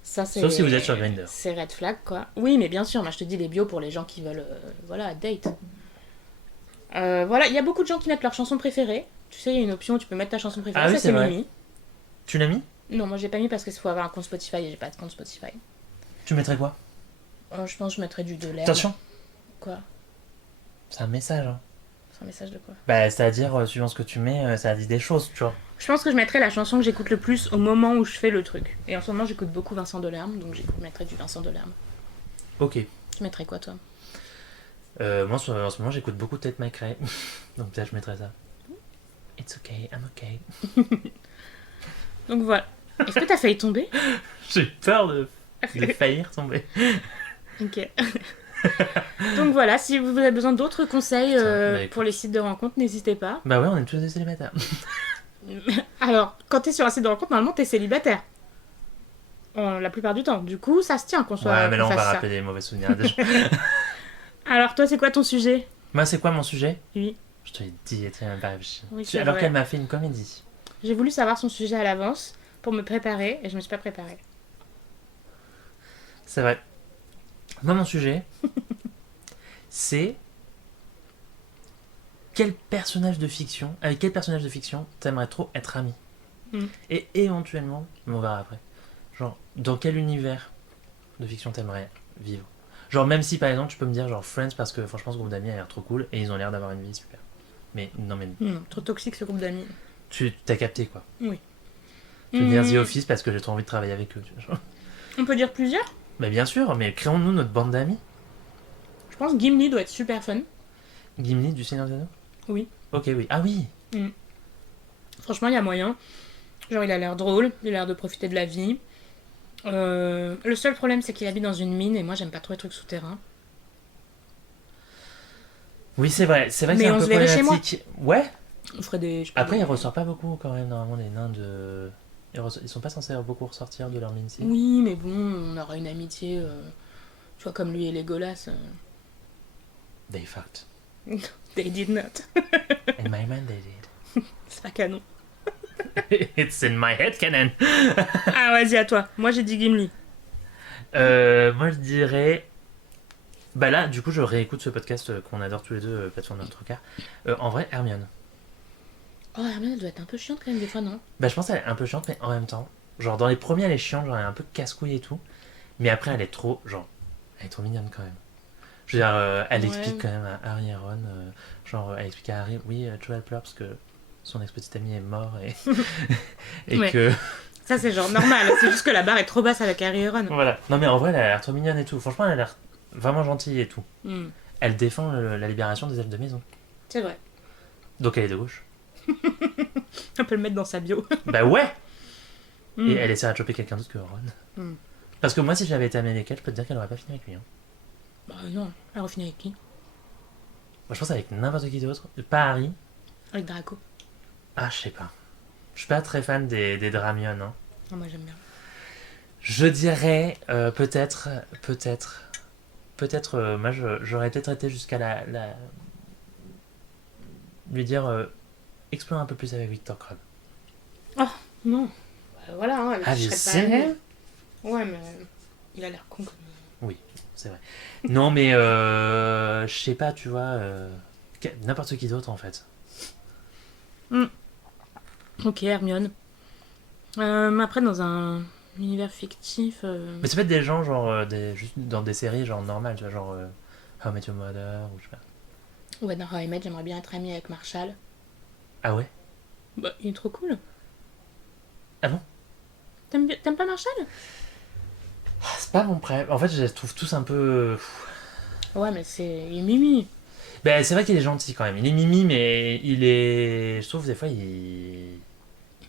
Ça, c'est... Sauf si vous êtes sur Grindr. C'est red flag, quoi. Oui, mais bien sûr, moi je te dis les bios pour les gens qui veulent, voilà, date. Voilà, il y a beaucoup de gens qui mettent leur chanson préférée. Tu sais, il y a une option où tu peux mettre ta chanson préférée. Ah oui, ça, c'est c'est vrai. Mimi. Tu l'as mis? Non, moi j'ai pas mis parce qu'il faut avoir un compte Spotify et j'ai pas de compte Spotify. Tu mettrais quoi? Je pense que je mettrais du de l'air. Attention, Quoi? c'est un message. Hein. C'est un message de quoi? Bah, c'est-à-dire, suivant ce que tu mets, ça dit des choses, tu vois. Je pense que je mettrais la chanson que j'écoute le plus au moment où je fais le truc. Et en ce moment, j'écoute beaucoup Vincent Delerme, donc je mettrais du Vincent Delerme. Ok. Tu mettrais quoi, toi? Moi, en ce moment, j'écoute beaucoup Tate McRae. Donc peut-être je mettrais ça. It's okay, I'm okay. Donc voilà. Est-ce que t'as failli tomber? J'ai peur de faillir tomber. Ok. Donc voilà, si vous avez besoin d'autres conseils Bah, pour les sites de rencontres, n'hésitez pas. Bah ouais, on est tous des célibataires. Alors, quand t'es sur un site de rencontre, normalement t'es célibataire. La plupart du temps. Du coup, ça se tient qu'on soit. Ouais, mais là qu'on on va fasse ça. rappeler des mauvais souvenirs à des gens. Alors, toi, c'est quoi ton sujet? Moi, c'est quoi mon sujet? Oui. Je te l'ai dit, tu n'as même pas réfléchi. Oui, c'est Alors vrai. qu'elle m'a fait une comédie. J'ai voulu savoir son sujet à l'avance pour me préparer et je me suis pas préparée. C'est vrai. Moi, mon sujet, c'est quel personnage de fiction, avec quel personnage de fiction t'aimerais trop être ami? Et éventuellement, on verra après, genre, dans quel univers de fiction t'aimerais vivre? Genre, même si par exemple, tu peux me dire genre Friends parce que franchement, ce groupe d'amis a l'air trop cool et ils ont l'air d'avoir une vie super. Mais non, mais Trop toxique ce groupe d'amis. tu t'as capté quoi. Oui. Tu peux me dire The Office parce que j'ai trop envie de travailler avec eux. Tu vois, genre. On peut dire plusieurs? Bah, bien sûr, mais créons-nous notre bande d'amis. Je pense que Gimli doit être super fun. Gimli du Seigneur des Anneaux? Oui. Ok, oui. Ah oui! Franchement, il y a moyen. Genre, il a l'air drôle, il a l'air de profiter de la vie. Le seul problème, c'est qu'il habite dans une mine et moi, j'aime pas trop les trucs souterrains. Oui, c'est vrai que Mais c'est un on peu se verrait chez moi. problématique. Ouais! On ferait des. je sais pas, Après, des- ils ressortent pas beaucoup quand même, normalement, les nains de. Ils sont pas censés beaucoup ressortir de leur mine si. Oui, mais bon, on aura une amitié. Tu vois, comme lui et Legolas. They fucked. They did not. In my mind, they did. C'est pas canon. It's in my head canon. Ah, vas-y, à toi. Moi, j'ai dit Gimli. Moi, je dirais. Bah là, du coup, je réécoute ce podcast qu'on adore tous les deux, plateforme notre car. En vrai, Hermione. Oh, Hermione, elle doit être un peu chiante quand même, des fois, non? Bah, je pense qu'elle est un peu chiante, mais en même temps, genre dans les premiers, elle est chiante, genre elle est un peu casse-couille et tout. Mais après, elle est trop, genre, elle est trop mignonne quand même. Je veux dire, elle Ouais. explique quand même à Harry et Ron, genre, elle explique à Harry, oui, tu vois, elle pleure parce que son ex-petit ami est mort et, et Ouais. que. Ça, c'est genre normal. C'est juste que la barre est trop basse avec Harry et Ron. Voilà. Non, mais en vrai, elle a l'air trop mignonne et tout. Franchement, elle a l'air vraiment gentille et tout. Hmm. Elle défend la libération des elfes de maison. C'est vrai. Donc elle est de gauche. On peut le mettre dans sa bio. Bah ouais! Hmm. Et elle essaiera de choper quelqu'un d'autre que Ron. Hmm. Parce que moi, si j'avais été amie avec elle, je peux te dire qu'elle aurait pas fini avec lui. Hein. Bah non, elle refine avec qui? Moi, je pense avec n'importe qui d'autre. Pas Harry. Avec Draco. Ah, je sais pas. Je suis pas très fan des Dramion. Hein. Ah, moi, j'aime bien. Je dirais peut-être, moi j'aurais peut-être été jusqu'à lui dire explore un peu plus avec Victor Crumb. Non. Bah, voilà, hein, Have je you serais seen pas... him? Ouais, mais il a l'air con comme... Oui, c'est vrai. Non mais je sais pas, tu vois, n'importe qui d'autre en fait. Ok, Hermione. Après, dans un univers fictif... Mais ça peut être des gens genre juste dans des séries genre normales, tu vois, genre How I Met Your Mother ou je sais pas. Ouais, dans How I Met, j'aimerais bien être amie avec Marshall. Ah ouais? Bah, il est trop cool. Ah bon? T'aimes pas Marshall? C'est pas mon préf. En fait, je les trouve tous un peu. Ouais, mais il est mimi. Ben, c'est vrai qu'il est gentil quand même. Il est mimi, mais il est. Je trouve des fois, il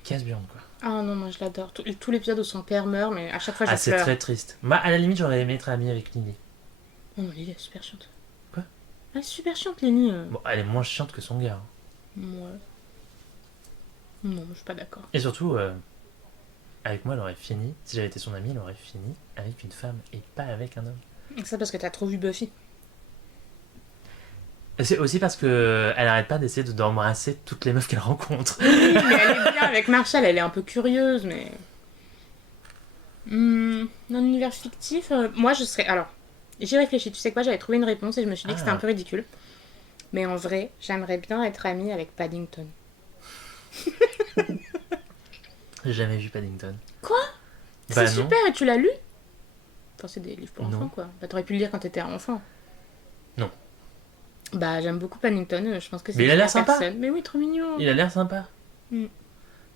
casse bien, quoi. Ah non, moi je l'adore. Tout l'épisode où son père meurt, mais à chaque fois je Ah, c'est pleure. très triste. Moi, à la limite, j'aurais aimé être ami avec Lily. Oh non, Lily, elle est super chiante. Quoi? Elle est super chiante, Lily. Bon, elle est moins chiante que son gars. Ouais. Non, je suis pas d'accord. Et surtout, avec moi, elle aurait fini. Si j'avais été son ami, elle aurait fini avec une femme et pas avec un homme. Ça parce que t'as trop vu Buffy. Et c'est aussi parce que elle arrête pas d'essayer d'embrasser toutes les meufs qu'elle rencontre. Oui, mais elle est bien avec Marshall, elle est un peu curieuse, mais. Dans l'univers fictif, moi je serais. Alors, j'ai réfléchi, tu sais quoi, j'avais trouvé une réponse et je me suis dit que c'était un peu ridicule. Mais en vrai, j'aimerais bien être amie avec Paddington. J'ai jamais vu Paddington. Quoi? Bah C'est non. super, et tu l'as lu? Enfin, c'est des livres pour Non. enfants, quoi. Bah, t'aurais pu le lire quand t'étais enfant. Non. Bah, j'aime beaucoup Paddington, je pense que c'est Mais il a une l'air super sympa. personne. Mais oui, trop mignon. Il a l'air sympa. Mm.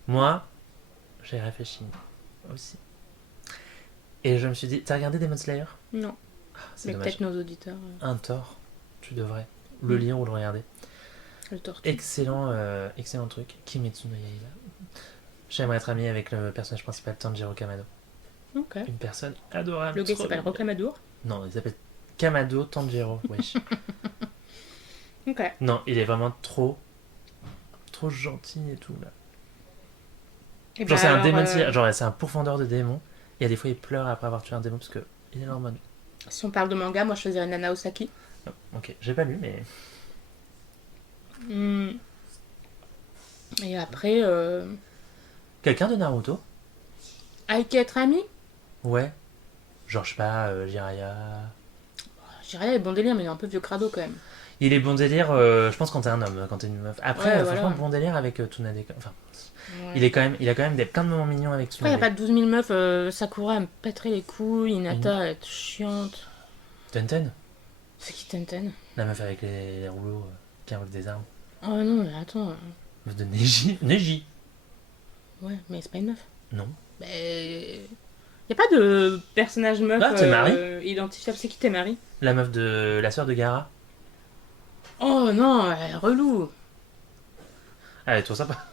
Moi, j'ai réfléchi aussi. Et je me suis dit, t'as regardé Demon Slayer? Non, C'est mais dommage. peut-être nos auditeurs. Un tort, tu devrais le lire ou le regarder. Le tortue. Excellent, excellent truc. Kimetsu no Yaiba. J'aimerais être ami avec le personnage principal, Tanjiro Kamado. Ok. Une personne adorable. Le gars trop s'appelle mignon. Rocamadour. Non, il s'appelle Kamado Tanjiro, wesh. Ok. Non, il est vraiment trop gentil et tout là. Et Genre bah c'est un alors, démon, genre c'est un pourfendeur de démons. Il y a des fois il pleure après avoir tué un démon parce que il est en mode. si on parle de manga, moi je choisirais Nana Osaki. Oh, ok, j'ai pas lu mais. Hmm. Et après, Quelqu'un de Naruto? Aiki être ami. Ouais. Genre je sais pas, Jiraiya. Je dirais, bon délire, mais il est un peu vieux crado quand même. Il est bon délire, je pense quand t'es un homme, quand t'es une meuf. Après, Ouais, franchement, voilà. bon délire avec Tsunade. Enfin, Ouais. il a quand même plein de moments mignons avec Après, il n'y a Tsunade. pas 12 000 meufs. Sakura, elle me pèterait les couilles. Hinata, elle est chiante. Tenten, C'est qui Tenten? la meuf avec les rouleaux qui invoque des armes. Oh non, mais attends. Meuf de Neji. Neji. Ouais, mais c'est pas une meuf. Non. Mais. Y a pas de personnage meuf Ah, Temari. identifiable. C'est qui Temari? La meuf de la sœur de Gaara. Oh non, elle est relou. Ah, elle est trop sympa.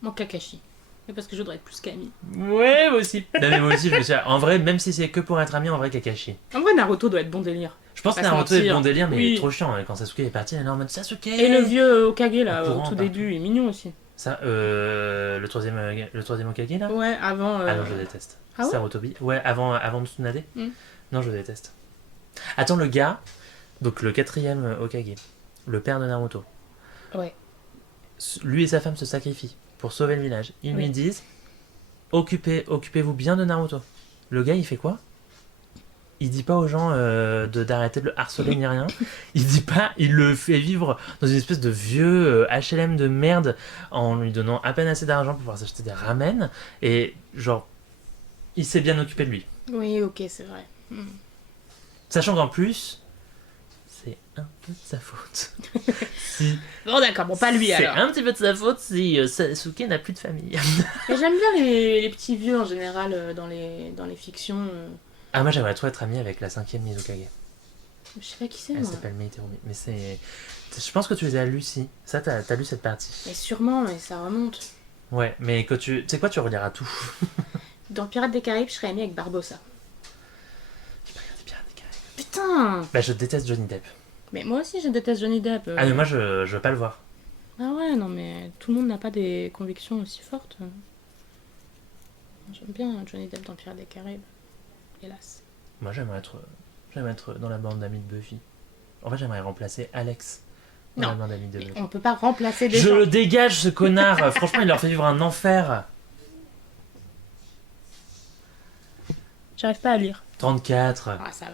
Mon Kakashi. Mais parce que je voudrais être plus qu'ami. Ouais, moi aussi. Non, mais moi aussi, je me suis. En vrai, même si c'est que pour être ami, en vrai, Kakashi. En vrai, Naruto doit être bon délire. Je pense que Pas se Naruto est mentir. bon délire, mais il Oui. est trop chiant. Quand Sasuke est parti, elle est en mode Sasuke. Et le vieux Hokage là, Au courant, au tout partout. début, il est mignon aussi. Ça, le troisième Hokage là. Ouais, avant. Ah non, je déteste. Ah ouais Sarutobi. Ouais, avant Tsunade. Mm. Non, je déteste. Attends, le gars, donc le quatrième Hokage, le père de Naruto, Ouais. lui et sa femme se sacrifient pour sauver le village. Ils Oui. lui disent occupez-vous bien de Naruto. Le gars, il fait quoi? Il dit pas aux gens d'arrêter de le harceler ni rien. Il dit pas, il le fait vivre dans une espèce de vieux HLM de merde en lui donnant à peine assez d'argent pour pouvoir s'acheter des ramen. Et genre, il s'est bien occupé de lui. Oui, ok, c'est vrai. Sachant qu'en plus, c'est un peu de sa faute. Si, Bon, d'accord, bon, pas lui c'est alors. un petit peu de sa faute si Sasuke n'a plus de famille. Mais j'aime bien les petits vieux en général dans les fictions. Ah, moi j'aimerais trop être ami avec la cinquième Mizukage. Je sais pas qui c'est, Elle moi. s'appelle Meiterumi. Mais c'est. Je pense que tu les as lus, si. Ça, t'as lu cette partie. Mais sûrement, mais ça remonte. Ouais, mais quand tu. Tu sais quoi, tu reliras tout. Dans Pirates des Caraïbes, je serais amie avec Barbossa. J'ai pas regardé Pirates des Caraïbes. Putain! Bah, je déteste Johnny Depp. Mais moi aussi, je déteste Johnny Depp. Ah, mais moi je veux pas le voir. Ah ouais, non, mais tout le monde n'a pas des convictions aussi fortes. J'aime bien Johnny Depp dans Pirates des Caraïbes. Hélas. Moi j'aimerais être dans la bande d'amis de Buffy. En fait, j'aimerais remplacer Alex dans Non. la bande d'amis de Buffy. On peut pas remplacer des Je gens. le dégage, ce connard. Franchement, il leur fait vivre un enfer. J'arrive pas à lire. 34. Ah, ça va.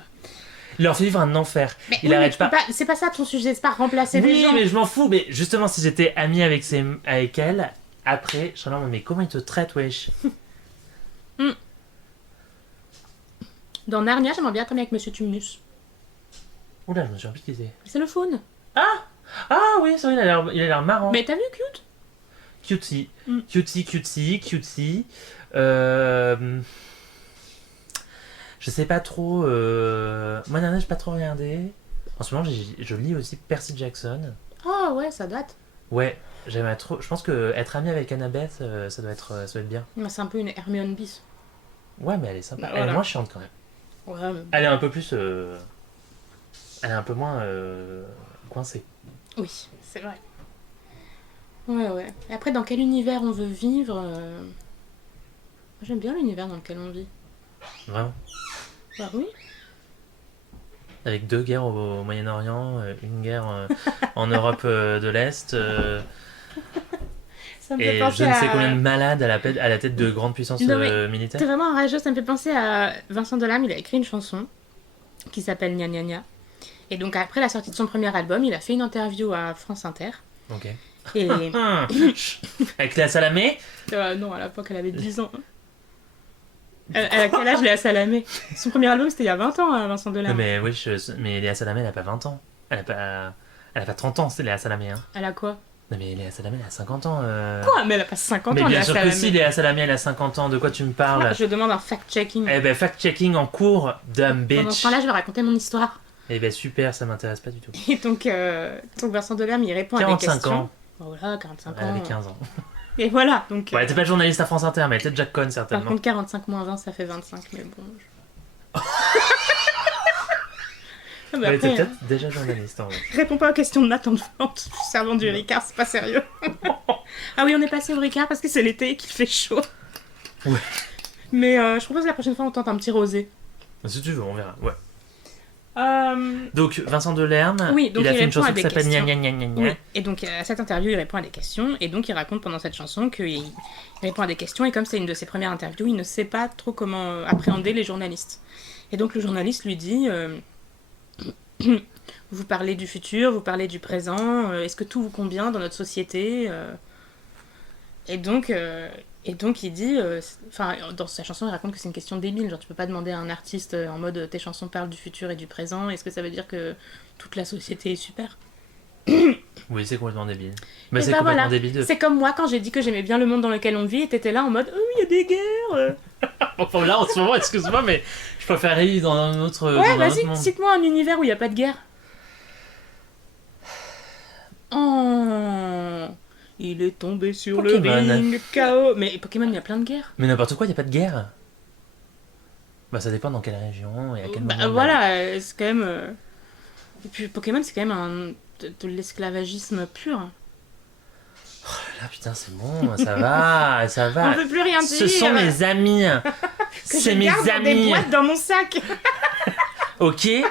Il leur fait vivre un enfer. Mais, Il oui, mais arrête tu peux pas. C'est pas ça ton sujet, c'est pas remplacer des Oui, gens. mais je m'en fous. Mais justement, si j'étais ami avec elle, après, je serais là, mais comment il te traite, wesh? Dans Narnia, j'aimerais bien être amie avec Monsieur Tumnus. Oula, je me suis rappelé qui c'était. C'est le faune. Ah oui, c'est vrai, il a l'air marrant. Mais t'as vu cute? Cutie. Mm. Cutie. Je sais pas trop. Moi, Nana, j'ai pas trop regardé. En ce moment, je lis aussi Percy Jackson. Ah ouais, ça date. Ouais, j'aimerais trop. Je pense que être ami avec Annabeth, ça doit être bien. Mais c'est un peu une Hermione bis. Ouais, mais elle est sympa. Bah Elle est voilà. moins chiante quand même. Ouais, mais Elle bon. est un peu plus. Elle est un peu moins coincée. Oui, c'est vrai. Ouais, ouais. Et après, dans quel univers on veut vivre j'aime bien l'univers dans lequel on vit. Vraiment. Bah oui. Avec 2 guerres au Moyen-Orient, une guerre en Europe de l'Est, Ça me fait et je penser ne sais combien de à... malades à la tête de grandes puissances Non mais, t'es militaires. vraiment un rageux, ça me fait penser à Vincent Delerme, il a écrit une chanson qui s'appelle Gna Gna Gna. Et donc après la sortie de son premier album, il a fait une interview à France Inter. Ok. Et... Avec Léa Salamé. non, à l'époque, elle avait 10 ans. À quel âge Léa Salamé? Son premier album, c'était il y a 20 ans, Vincent Non, Delerme. mais oui, mais Léa Salamé, elle a pas 20 ans. Elle a pas 30 ans, c'est Léa Salamé. Hein. Elle a quoi? Non, mais Léa Salamé, elle a 50 ans. Quoi? Mais elle a pas 50 Mais ans, bien Léa sûr que si, Salamé. Léa Salamé, elle a 50 ans. De quoi tu me parles? Je demande un fact-checking. Eh ben, fact-checking en cours, dumb Pendant ce bitch. temps-là, je vais raconter mon histoire. Eh ben, super, ça m'intéresse pas du tout. Et donc Vincent Delerme, il répond à des 45 questions. ans. Voilà, 45 Elle ans. avait 15 ans. Et voilà, donc... Ouais, elle était pas journaliste à France Inter, mais elle était déjà conne, Par certainement. contre, 45 moins 20, ça fait 25, mais bon... Ah, mais Elle était après, peut-être déjà journaliste, en vrai. réponds pas aux questions de Nathan de vente. Je suis servant du Ricard, c'est pas sérieux. Ah oui, on est passé au Ricard parce que c'est l'été et qu'il fait chaud. Ouais. Mais je propose la prochaine fois on tente un petit rosé. Si tu veux, on verra. Ouais. Euh, Donc, Vincent Delerme, Oui, donc il a il fait une répond à chanson des qui s'appelle Gna questions. Gna Gna Gna Gna. Oui, et donc à cette interview, il répond à des questions, et donc il raconte pendant cette chanson qu'il répond à des questions, et comme c'est une de ses premières interviews, il ne sait pas trop comment appréhender les journalistes. Et donc le journaliste lui dit vous parlez du futur, vous parlez du présent, est-ce que tout vous convient dans notre société et donc, il dit, enfin, dans sa chanson, il raconte que c'est une question débile. Genre, tu peux pas demander à un artiste en mode tes chansons parlent du futur et du présent. Est-ce que ça veut dire que toute la société est super? Oui, c'est complètement débile. Mais Et c'est bah complètement voilà, débile de. c'est comme moi quand j'ai dit que j'aimais bien le monde dans lequel on vit et t'étais là en mode oh, il y a des guerres. Enfin, là, en ce moment, excuse-moi, mais je préfère aller dans un autre, Ouais, dans un autre vas-y, monde. cite-moi un univers où il y a pas de guerre. Oh, il est tombé sur le Pokémon. ring, KO. Mais Pokémon, il y a plein de guerres. Mais n'importe quoi, il n'y a pas de guerre. Bah, ça dépend dans quelle région et à quel moment. Bah voilà, c'est quand même. Et puis Pokémon, c'est quand même de l'esclavagisme pur. Là, putain, c'est bon, ça va, ça On va. veut plus rien dire. Ce sont mes amis. que C'est je mes garde dans des amis. boîtes dans mon sac. Ok. Il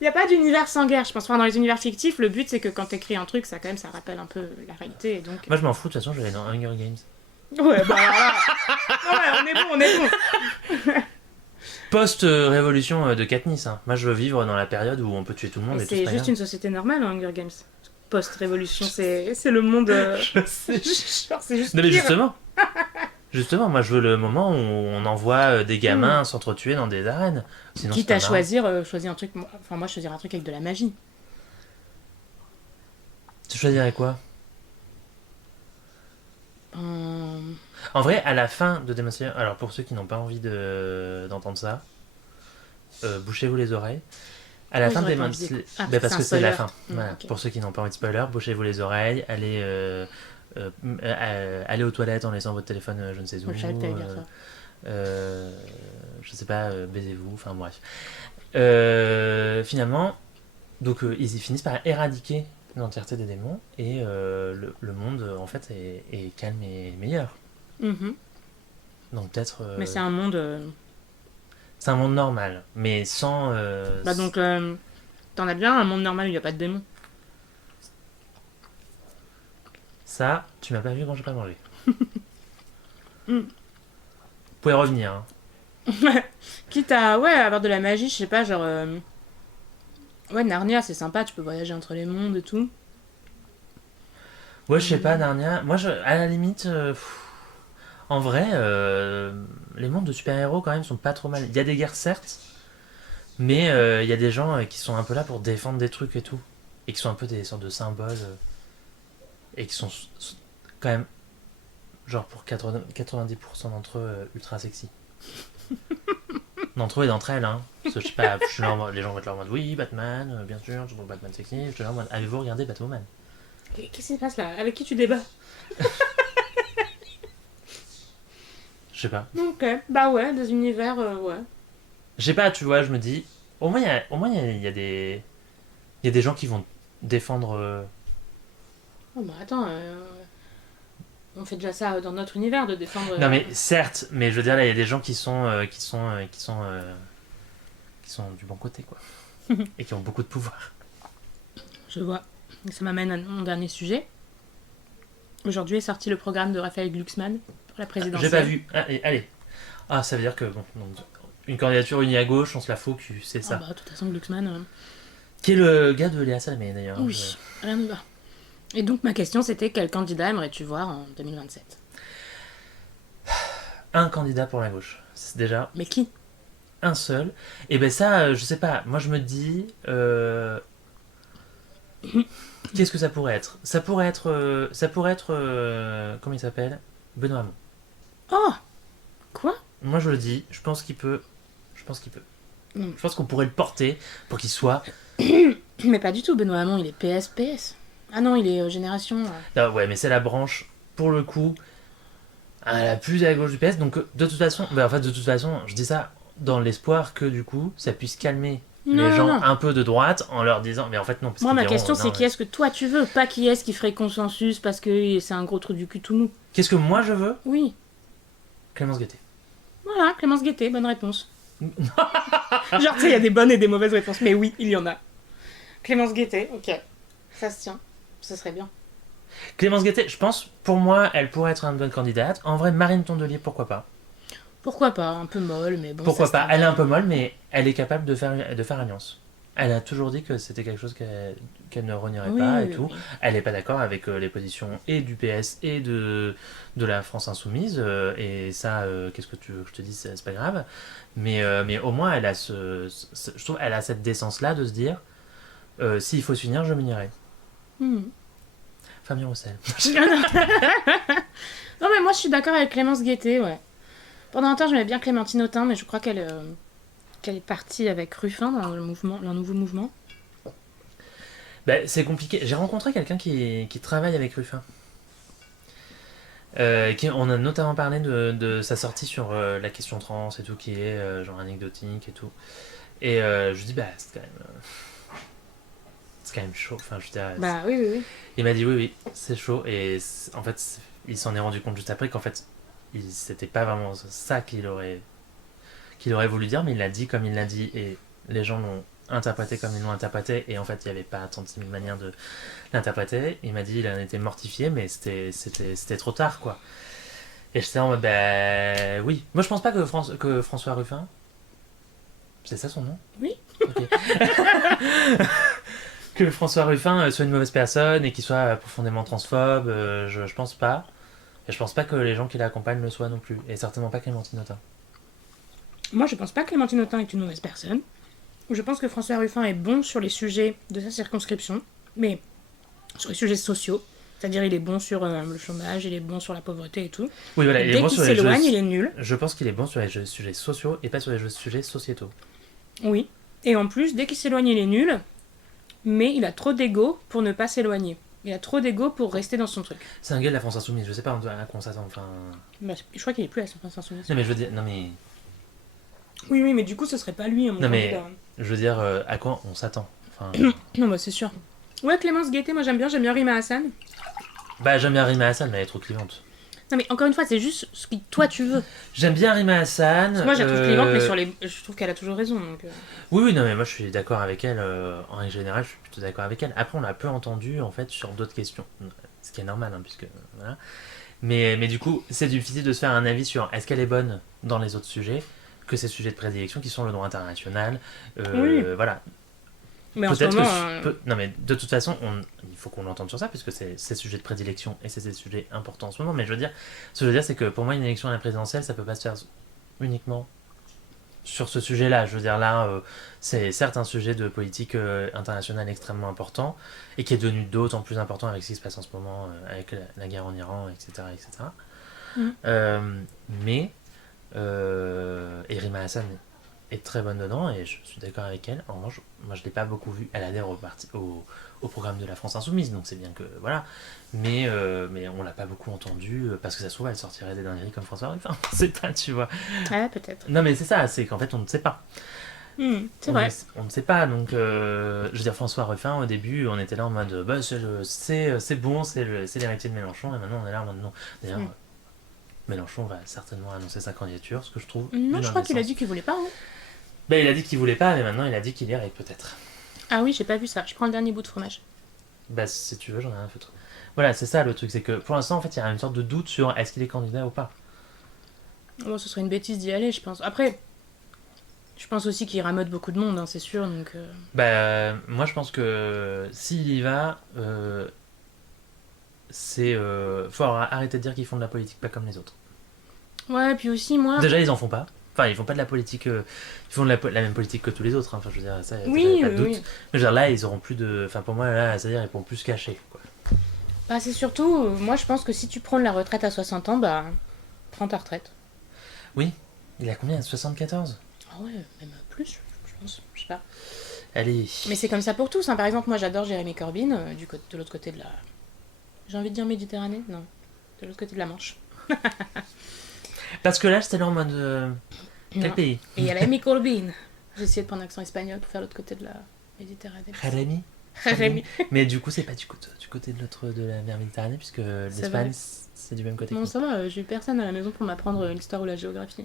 n'y a pas d'univers sans guerre, je pense. Enfin, dans les univers fictifs, le but c'est que quand t'écris un truc, ça quand même ça rappelle un peu la réalité. Et donc... Moi, je m'en fous, de toute façon, je vais aller dans Hunger Games. Ouais, bah voilà. Ouais, on est bon, on est bon. Post-révolution de Katniss. Hein. Moi, je veux vivre dans la période où on peut tuer tout le monde Mais et tout c'est se juste passe une société normale, hein, Hunger Games. Post-révolution, c'est le monde. bien. Je sais. Genre, c'est juste Non, mais pire. justement. Justement, moi, je veux le moment où on envoie des gamins s'entretuer dans des arènes. Sinon, Quitte c'est à pas marrant. choisir un truc. Enfin, moi, je choisirais un truc avec de la magie. Tu choisirais quoi? En vrai, à la fin de Demon Slayer, alors pour ceux qui n'ont pas envie d'entendre ça, bouchez-vous les oreilles. À la Oui, fin de j'aurais pas Demon envie d'écouter. Slayer, Ah, bah, parce c'est que un c'est la spoiler. fin. Voilà. Ok. Pour ceux qui n'ont pas envie de spoiler, bouchez-vous les oreilles, allez aux toilettes en laissant votre téléphone je ne sais où. Je savais que t'allais dire ça. Je sais pas, baisez-vous, enfin bref. Finalement, donc ils finissent par éradiquer l'entièreté des démons et le monde en fait est calme et meilleur. Mhm. Donc peut-être. Mais c'est un monde. C'est un monde normal, mais sans. Bah donc, t'en as bien un monde normal où il n'y a pas de démons. Ça, tu m'as pas vu quand j'ai pas mangé. Mm. Vous pouvez revenir. Hein. Quitte à avoir de la magie, je sais pas, genre. Ouais, Narnia, c'est sympa, tu peux voyager entre les mondes et tout. Ouais, je sais pas, Narnia. Moi, à la limite. En vrai, les mondes de super-héros quand même sont pas trop mal. Il y a des guerres certes, mais il y a des gens qui sont un peu là pour défendre des trucs et tout. Et qui sont un peu des sortes de symboles. Et qui sont quand même, genre pour 90% d'entre eux, ultra sexy. d'entre eux et d'entre elles. Hein. Parce que, je sais pas, je suis là les gens vont être là en mode oui, Batman, bien sûr, je trouve Batman sexy. Je suis là en mode avez-vous regardé Batwoman? Qu'est-ce qui se passe là? Avec qui tu débats? Je sais pas. Ok, bah ouais, des univers, ouais. Je sais pas, tu vois, je me dis, il y a des. Il y a des gens qui vont défendre. Oh bah attends, on fait déjà ça dans notre univers de défendre. Non mais certes, mais je veux dire là, il y a des gens qui sont du bon côté quoi, et qui ont beaucoup de pouvoir. Je vois. Et ça m'amène à mon dernier sujet. Aujourd'hui est sorti le programme de Raphaël Glucksmann pour la présidentielle. J'ai pas vu. Allez. Ah, ça veut dire que bon, donc, une candidature unie à gauche, on se la focus, c'est ça. Ah bah de toute façon Glucksmann. Qui est le gars de Léa Salamé d'ailleurs. Oui, rien ne va. Et donc ma question c'était quel candidat aimerais-tu voir en 2027? Un candidat pour la gauche, c'est déjà Mais qui? un seul. Et ben ça, je sais pas. Moi je me dis, qu'est-ce que ça pourrait être? Comment il s'appelle? Benoît Hamon. Oh! Quoi? Moi je le dis, je pense qu'il peut. Je pense qu'il peut. Mm. Je pense qu'on pourrait le porter pour qu'il soit. Mais pas du tout, Benoît Hamon, il est PS. Ah non, il est Génération. Ah ouais, mais c'est la branche, pour le coup, la plus à la gauche du PS. Donc de toute façon, en fait, de toute façon, je dis ça dans l'espoir que du coup, ça puisse calmer Non, les non, gens non. un peu de droite en leur disant. Mais en fait, non. Parce Moi, qu'ils ma diront, question, non, c'est qui est-ce que toi tu veux, pas qui est-ce qui ferait consensus parce que c'est un gros trou du cul tout mou. Qu'est-ce que moi je veux? Oui. Clémence Guettet. Voilà, Clémence Guettet, bonne réponse. Genre, tu sais, il y a des bonnes et des mauvaises réponses, mais oui, il y en a. Clémence Guettet, ok. Ça se tient. Ce serait bien. Clémence Guettet, je pense, pour moi, elle pourrait être une bonne candidate. En vrai, Marine Tondelier, pourquoi pas? Pourquoi pas, un peu molle, mais bon. Pourquoi ça se pas? tient Elle est bien. un peu molle, mais elle est capable de faire alliance. Elle a toujours dit que c'était quelque chose qu'elle ne renierait Oui, pas et oui, tout. oui. Elle n'est pas d'accord avec les positions et du PS et de la France Insoumise. Et ça, qu'est-ce que tu veux que je te dise, c'est pas grave. Mais au moins, elle a je trouve elle a cette décence-là de se dire s'il faut s'unir, je m'unirai. Hmm. Fabien Roussel. Non, mais moi, je suis d'accord avec Clémence Guettet, ouais. Pendant un temps, j'aimais bien Clémentine Autain, mais je crois qu'elle est partie avec Ruffin dans le nouveau mouvement. Ben, c'est compliqué. J'ai rencontré quelqu'un qui travaille avec Ruffin. On a notamment parlé de sa sortie sur la question trans et tout, qui est genre anecdotique et tout. Et je lui dis, bah, c'est quand même chaud. Enfin, je veux dire, Bah oui, oui, oui. il m'a dit, oui, oui, c'est chaud. Et en fait, il s'en est rendu compte juste après qu'en fait, c'était pas vraiment ça qu'il aurait voulu dire, mais il l'a dit comme il l'a dit. Et les gens l'ont interprété comme ils l'ont interprété. Et en fait, il n'y avait pas 36 000 manières de l'interpréter. Il m'a dit, il en était mortifié, mais c'était trop tard, quoi. Et j'étais en mode, bah oui. Moi, je pense pas que François Ruffin. C'est ça son nom? Oui. Ok. Que François Ruffin soit une mauvaise personne et qu'il soit profondément transphobe, je pense pas. Et je pense pas que les gens qui l'accompagnent le soient non plus. Et certainement pas Clémentine Autain. Moi, je pense pas que Clémentine Autain est une mauvaise personne. Je pense que François Ruffin est bon sur les sujets de sa circonscription, mais sur les sujets sociaux. C'est-à-dire, il est bon sur le chômage, il est bon sur la pauvreté et tout. Oui, voilà, il est Dès bon qu'il sur les s'éloigne, il jeux. est nul. Je pense qu'il est bon sur les sujets sociaux et pas sur les sujets sociétaux. Oui. Et en plus, dès qu'il s'éloigne, il est nul. Mais il a trop d'ego pour ne pas s'éloigner. Il a trop d'ego pour rester dans son truc. C'est un gars de la France Insoumise, je sais pas à quoi on s'attend. Enfin. Bah, je crois qu'il est plus à la France Insoumise. Non, mais je veux dire. Non, mais. Oui, oui, mais du coup, ce serait pas lui, mon Non, mais. candidat. Je veux dire, à quoi on s'attend. Enfin. Non, bah, c'est sûr. Ouais, Clémence Guettet, moi j'aime bien Rima Hassan. Bah, j'aime bien Rima Hassan, mais elle est trop clivante. Non, mais encore une fois, c'est juste ce que toi tu veux. J'aime bien Rima Hassan. Moi, je la trouve clivante, mais je trouve qu'elle a toujours raison. Donc, Oui, oui, non, mais moi je suis d'accord avec elle. En règle générale, je suis plutôt d'accord avec elle. Après, on l'a peu entendu en fait sur d'autres questions. Ce qui est normal, hein, puisque. Voilà. Mais du coup, c'est difficile de se faire un avis sur est-ce qu'elle est bonne dans les autres sujets que ces sujets de prédilection qui sont le droit international. Oui. Voilà. Mais en ce Peut-être moment. non, mais de toute façon, il faut qu'on l'entende sur ça, puisque c'est ces sujets de prédilection et c'est ces sujets importants en ce moment. Mais je veux dire, ce que je veux dire, c'est que pour moi, une élection à la présidentielle, ça peut pas se faire uniquement sur ce sujet-là. Je veux dire, là, c'est certes un sujet de politique internationale extrêmement important et qui est devenu d'autant plus important avec ce qui se passe en ce moment, avec la guerre en Iran, etc. etc. Mm. Mais, et Rima Hassan est très bonne dedans et je suis d'accord avec elle. En revanche, moi je l'ai pas beaucoup vue. Elle adhère au programme de la France Insoumise, donc c'est bien que voilà. Mais on l'a pas beaucoup entendue parce que ça se trouve elle sortirait des dingueries comme François Ruffin. C'est pas, tu vois. Ah, peut-être. Non mais c'est ça, c'est qu'en fait on ne sait pas. C'est vrai. On ne sait pas, donc je veux dire François Ruffin au début on était là en mode bah, c'est bon, c'est l'héritier de Mélenchon et maintenant on est là en mode non. D'ailleurs Mélenchon va certainement annoncer sa candidature, ce que je trouve Non, je crois qu'il a indécent. dit qu'il voulait pas. Hein. Bah il a dit qu'il voulait pas mais maintenant il a dit qu'il irait peut-être. Ah oui, j'ai pas vu ça. Je prends le dernier bout de fromage. Bah si tu veux j'en ai rien à foutre. Voilà c'est ça le truc, c'est que pour l'instant en fait il y a une sorte de doute sur est-ce qu'il est candidat ou pas. Bon, ce serait une bêtise d'y aller, je pense. Après, je pense aussi qu'il ramote beaucoup de monde, hein, c'est sûr. Donc, Bah moi je pense que s'il y va c'est faut arrêter de dire qu'ils font de la politique pas comme les autres. ouais, puis aussi, moi. Déjà, ils en font pas. Enfin, ils font pas de la politique. Ils font la même politique que tous les autres. Hein. Enfin, je veux dire, ça, Oui, pas de doute. oui. Mais je veux dire, là, ils auront plus de. Enfin, pour moi, là, c'est-à-dire, ils pourront plus se cacher. Quoi. Bah, c'est surtout, moi, je pense que si tu prends la retraite à 60 ans, bah, prends ta retraite. Oui. Il a combien 74. Ah ouais, même plus, je pense. Je sais pas. Allez. Mais c'est comme ça pour tous. Hein. Par exemple, moi, j'adore Jérémy Corbyn, de l'autre côté de la. J'ai envie de dire Méditerranée. Non. De l'autre côté de la Manche. Parce que là, j'étais là en mode. Quel Non. pays Et il y a Rémi Corbyn. J'ai essayé de prendre l'accent espagnol pour faire l'autre côté de la Méditerranée. Jérémy. Rémi. Mais du coup, c'est pas du côté de l'autre de la mer Méditerranée, puisque l'Espagne, vrai. c'est du même côté. Bon, ça va, j'ai eu personne à la maison pour m'apprendre l'histoire ou la géographie.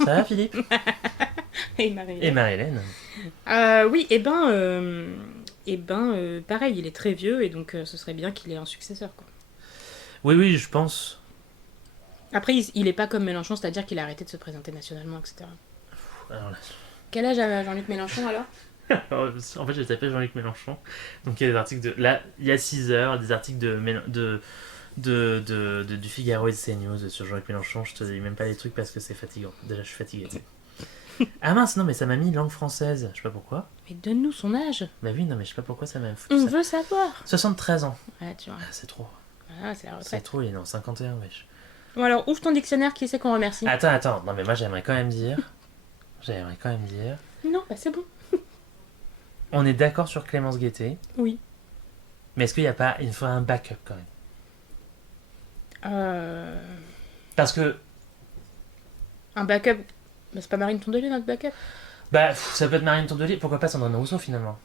Ça va, Philippe Et Marie. Et Marie-Hélène. Oui, pareil, il est très vieux et donc ce serait bien qu'il ait un successeur. Quoi. Oui, oui, je pense. Après, il est pas comme Mélenchon, c'est-à-dire qu'il a arrêté de se présenter nationalement, etc. Alors là, Quel âge a Jean-Luc Mélenchon alors? en fait, j'ai tapé Jean-Luc Mélenchon. Donc, il y a des articles de. Là, il y a 6 heures, des articles du Figaro et de CNews sur Jean-Luc Mélenchon. Je te dis même pas les trucs parce que c'est fatigant. Déjà, je suis fatigué. Ah mince, non, mais ça m'a mis langue française. Je sais pas pourquoi. Mais donne-nous son âge. Bah oui, non, mais je sais pas pourquoi ça m'a foutu On ça. veut savoir. 73 ans. Ouais, tu vois. Ah, c'est trop. Ah, c'est la C'est retraite. trop, il est en 51, wesh. Bon alors, ouvre ton dictionnaire, qui c'est qu'on remercie? Attends. Non, mais moi, j'aimerais quand même dire. Non, bah c'est bon. On est d'accord sur Clémence Guettet. Oui. Mais est-ce qu'il y a pas. Il faudrait un backup quand même. Euh... Parce que. Un backup. Bah, c'est pas Marine Tondelier notre backup? Bah, ça peut être Marine Tondelier. Pourquoi pas Sandrine Rousseau finalement?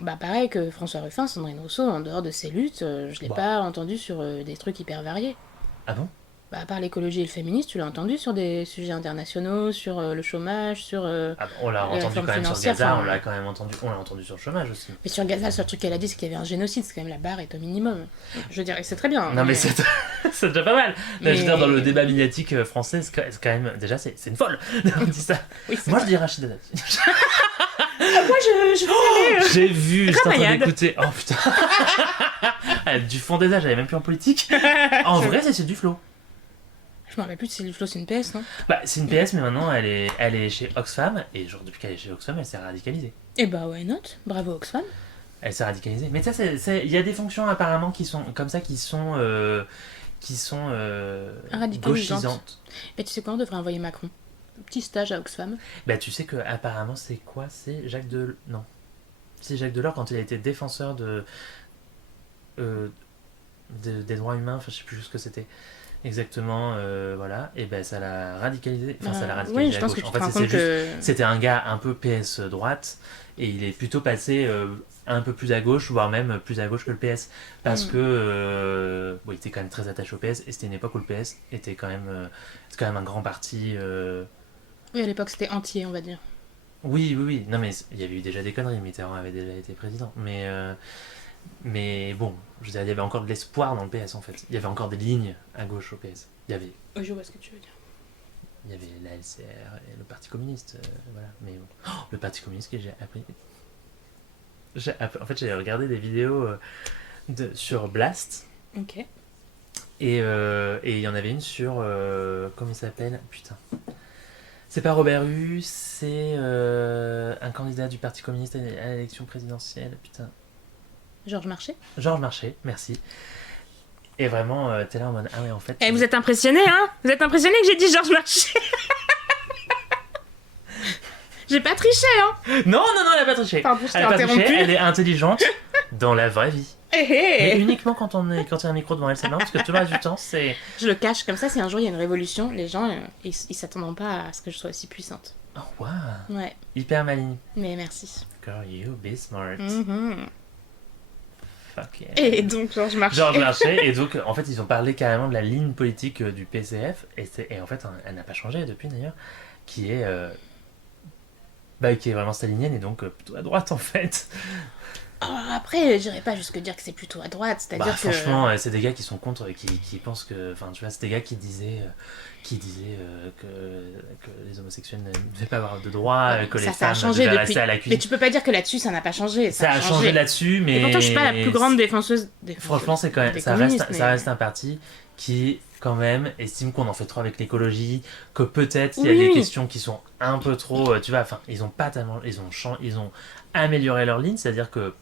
Bah pareil que François Ruffin, Sandrine Rousseau, en dehors de ses luttes, je l'ai Bah. pas entendu sur des trucs hyper variés. Ah bon? Bah à part l'écologie et le féminisme, tu l'as entendu sur des sujets internationaux, sur le chômage, sur... Ah, on l'a les entendu réformes quand même sur financières, Gaza, enfin, on l'a quand même entendu. On l'a entendu sur le chômage aussi. Mais sur Gaza, le seul truc qu'elle a dit, c'est qu'il y avait un génocide, c'est quand même la barre est au minimum. Je dirais que c'est très bien. Non mais c'est c'est déjà pas mal. Mais- Je veux dire, dans le débat médiatique français, c'est quand même déjà c'est une folle. On dit ça. Oui, c'est Moi je vrai. dis Rachida Dati. Moi, je veux aller, J'ai vu, j'étais en train Ramayad. d'écouter. Oh putain. Du fond des âges, j'avais même plus en politique. En vrai, c'est du flow. Je me rappelle plus si le flow c'est une PS, non? Bah, c'est une PS, mais maintenant elle est chez Oxfam. Et genre, depuis qu'elle est chez Oxfam, elle s'est radicalisée. Eh bah, why not? Bravo Oxfam. Elle s'est radicalisée. Mais ça, il y a des fonctions apparemment qui sont comme ça, qui sont Radicalisantes. gauchisantes. Mais tu sais quoi, on devrait envoyer Macron. Petit stage à Oxfam. Bah, tu sais que apparemment c'est quoi? C'est Jacques Delors. Non. C'est Jacques Delors quand il a été défenseur des droits humains. Enfin, je sais plus ce que c'était. Exactement, voilà. Et ben ça l'a radicalisé. Enfin, ça l'a radicalisé Oui, je à pense gauche. que tu En te fait, rends c'est compte juste. que... C'était un gars un peu PS droite et il est plutôt passé un peu plus à gauche, voire même plus à gauche que le PS. Parce que bon, il était quand même très attaché au PS et c'était une époque où le PS était quand même, c'est quand même un grand parti. Oui, à l'époque c'était entier, on va dire. Oui. Non, mais il y avait eu déjà des conneries. Mitterrand avait déjà été président. Mais bon, je veux dire, il y avait encore de l'espoir dans le PS en fait. Il y avait encore des lignes à gauche au PS. Il y avait Oui, je vois ce que tu veux dire. Il y avait la LCR et le Parti communiste, voilà. Mais bon. Oh, le Parti communiste que j'ai appris. En fait, j'ai regardé des vidéos sur Blast Ok. et il y en avait une sur comment il s'appelle? Putain. C'est pas Robert Hue, c'est un candidat du Parti communiste à l'élection présidentielle. Putain. Georges Marchais. Georges Marchais, merci. Et vraiment, t'es là en mode, ah ouais, en fait... Et vous êtes impressionnés, hein? Vous êtes impressionnés que j'ai dit Georges Marchais? J'ai pas triché, hein? Non, elle a pas triché. Pardon, je t'ai Elle a pas triché, interrompu. elle est intelligente dans la vraie vie. Hé, Mais hé. uniquement quand il y a un micro devant elle, c'est marrant, parce que tout le reste du temps, c'est... Je le cache comme ça, si un jour il y a une révolution, les gens, ils s'attendront pas à ce que je sois aussi puissante. Oh, waouh. Ouais, Hyper maligne. mais merci. Girl, you be smart. Mhm. Fuck yeah. Et donc, Georges Marchais. Georges Marchais, et donc en fait ils ont parlé carrément de la ligne politique du PCF, et en fait elle n'a pas changé depuis d'ailleurs, qui est qui est vraiment stalinienne et donc plutôt à droite en fait. Oh, après, j'irais pas jusque dire que c'est plutôt à droite, c'est-à-dire que... Franchement, c'est des gars qui sont contre, qui pensent que, enfin tu vois, c'est des gars qui disaient que les homosexuels ne devaient pas avoir de droits, que les ça a femmes changé devaient depuis. rester à la Mais cuisine. tu peux pas dire que là-dessus ça n'a pas changé. Ça a changé là-dessus, mais... Et pourtant, je suis pas la plus grande défenseuse des... Franchement, c'est quand même, des ça communistes, ça reste un parti qui, quand même, estime qu'on en fait trop avec l'écologie, que peut-être il y a Oui. des questions qui sont un peu trop, tu vois, enfin, ils ont pas tellement, ils ont amélioré leur ligne, c'est-à-dire que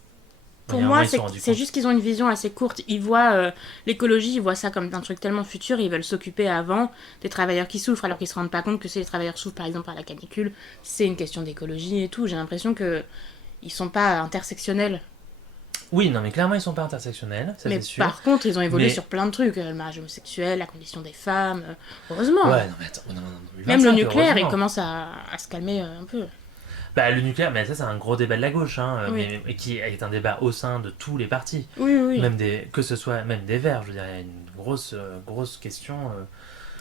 Pour il y a un moi, moment, ils se sont rendus c'est compte. juste qu'ils ont une vision assez courte. Ils voient l'écologie, ils voient ça comme un truc tellement futur, ils veulent s'occuper avant des travailleurs qui souffrent, alors qu'ils se rendent pas compte que si les travailleurs souffrent, par exemple, par la canicule, c'est une question d'écologie et tout. J'ai l'impression que ils sont pas intersectionnels. Oui, non, mais clairement, ils sont pas intersectionnels, ça Mais c'est sûr. par contre, ils ont évolué Mais- sur plein de trucs. Le mariage homosexuel, la condition des femmes. Heureusement. Ouais, non, mais attends, non, 2025, Même le nucléaire, il heureusement. commence à se calmer un peu. Bah, le nucléaire, mais ça, c'est un gros débat de la gauche, hein, Oui. mais qui est un débat au sein de tous les partis. Oui, oui. Même que ce soit même des Verts, je veux dire, il y a une grosse question.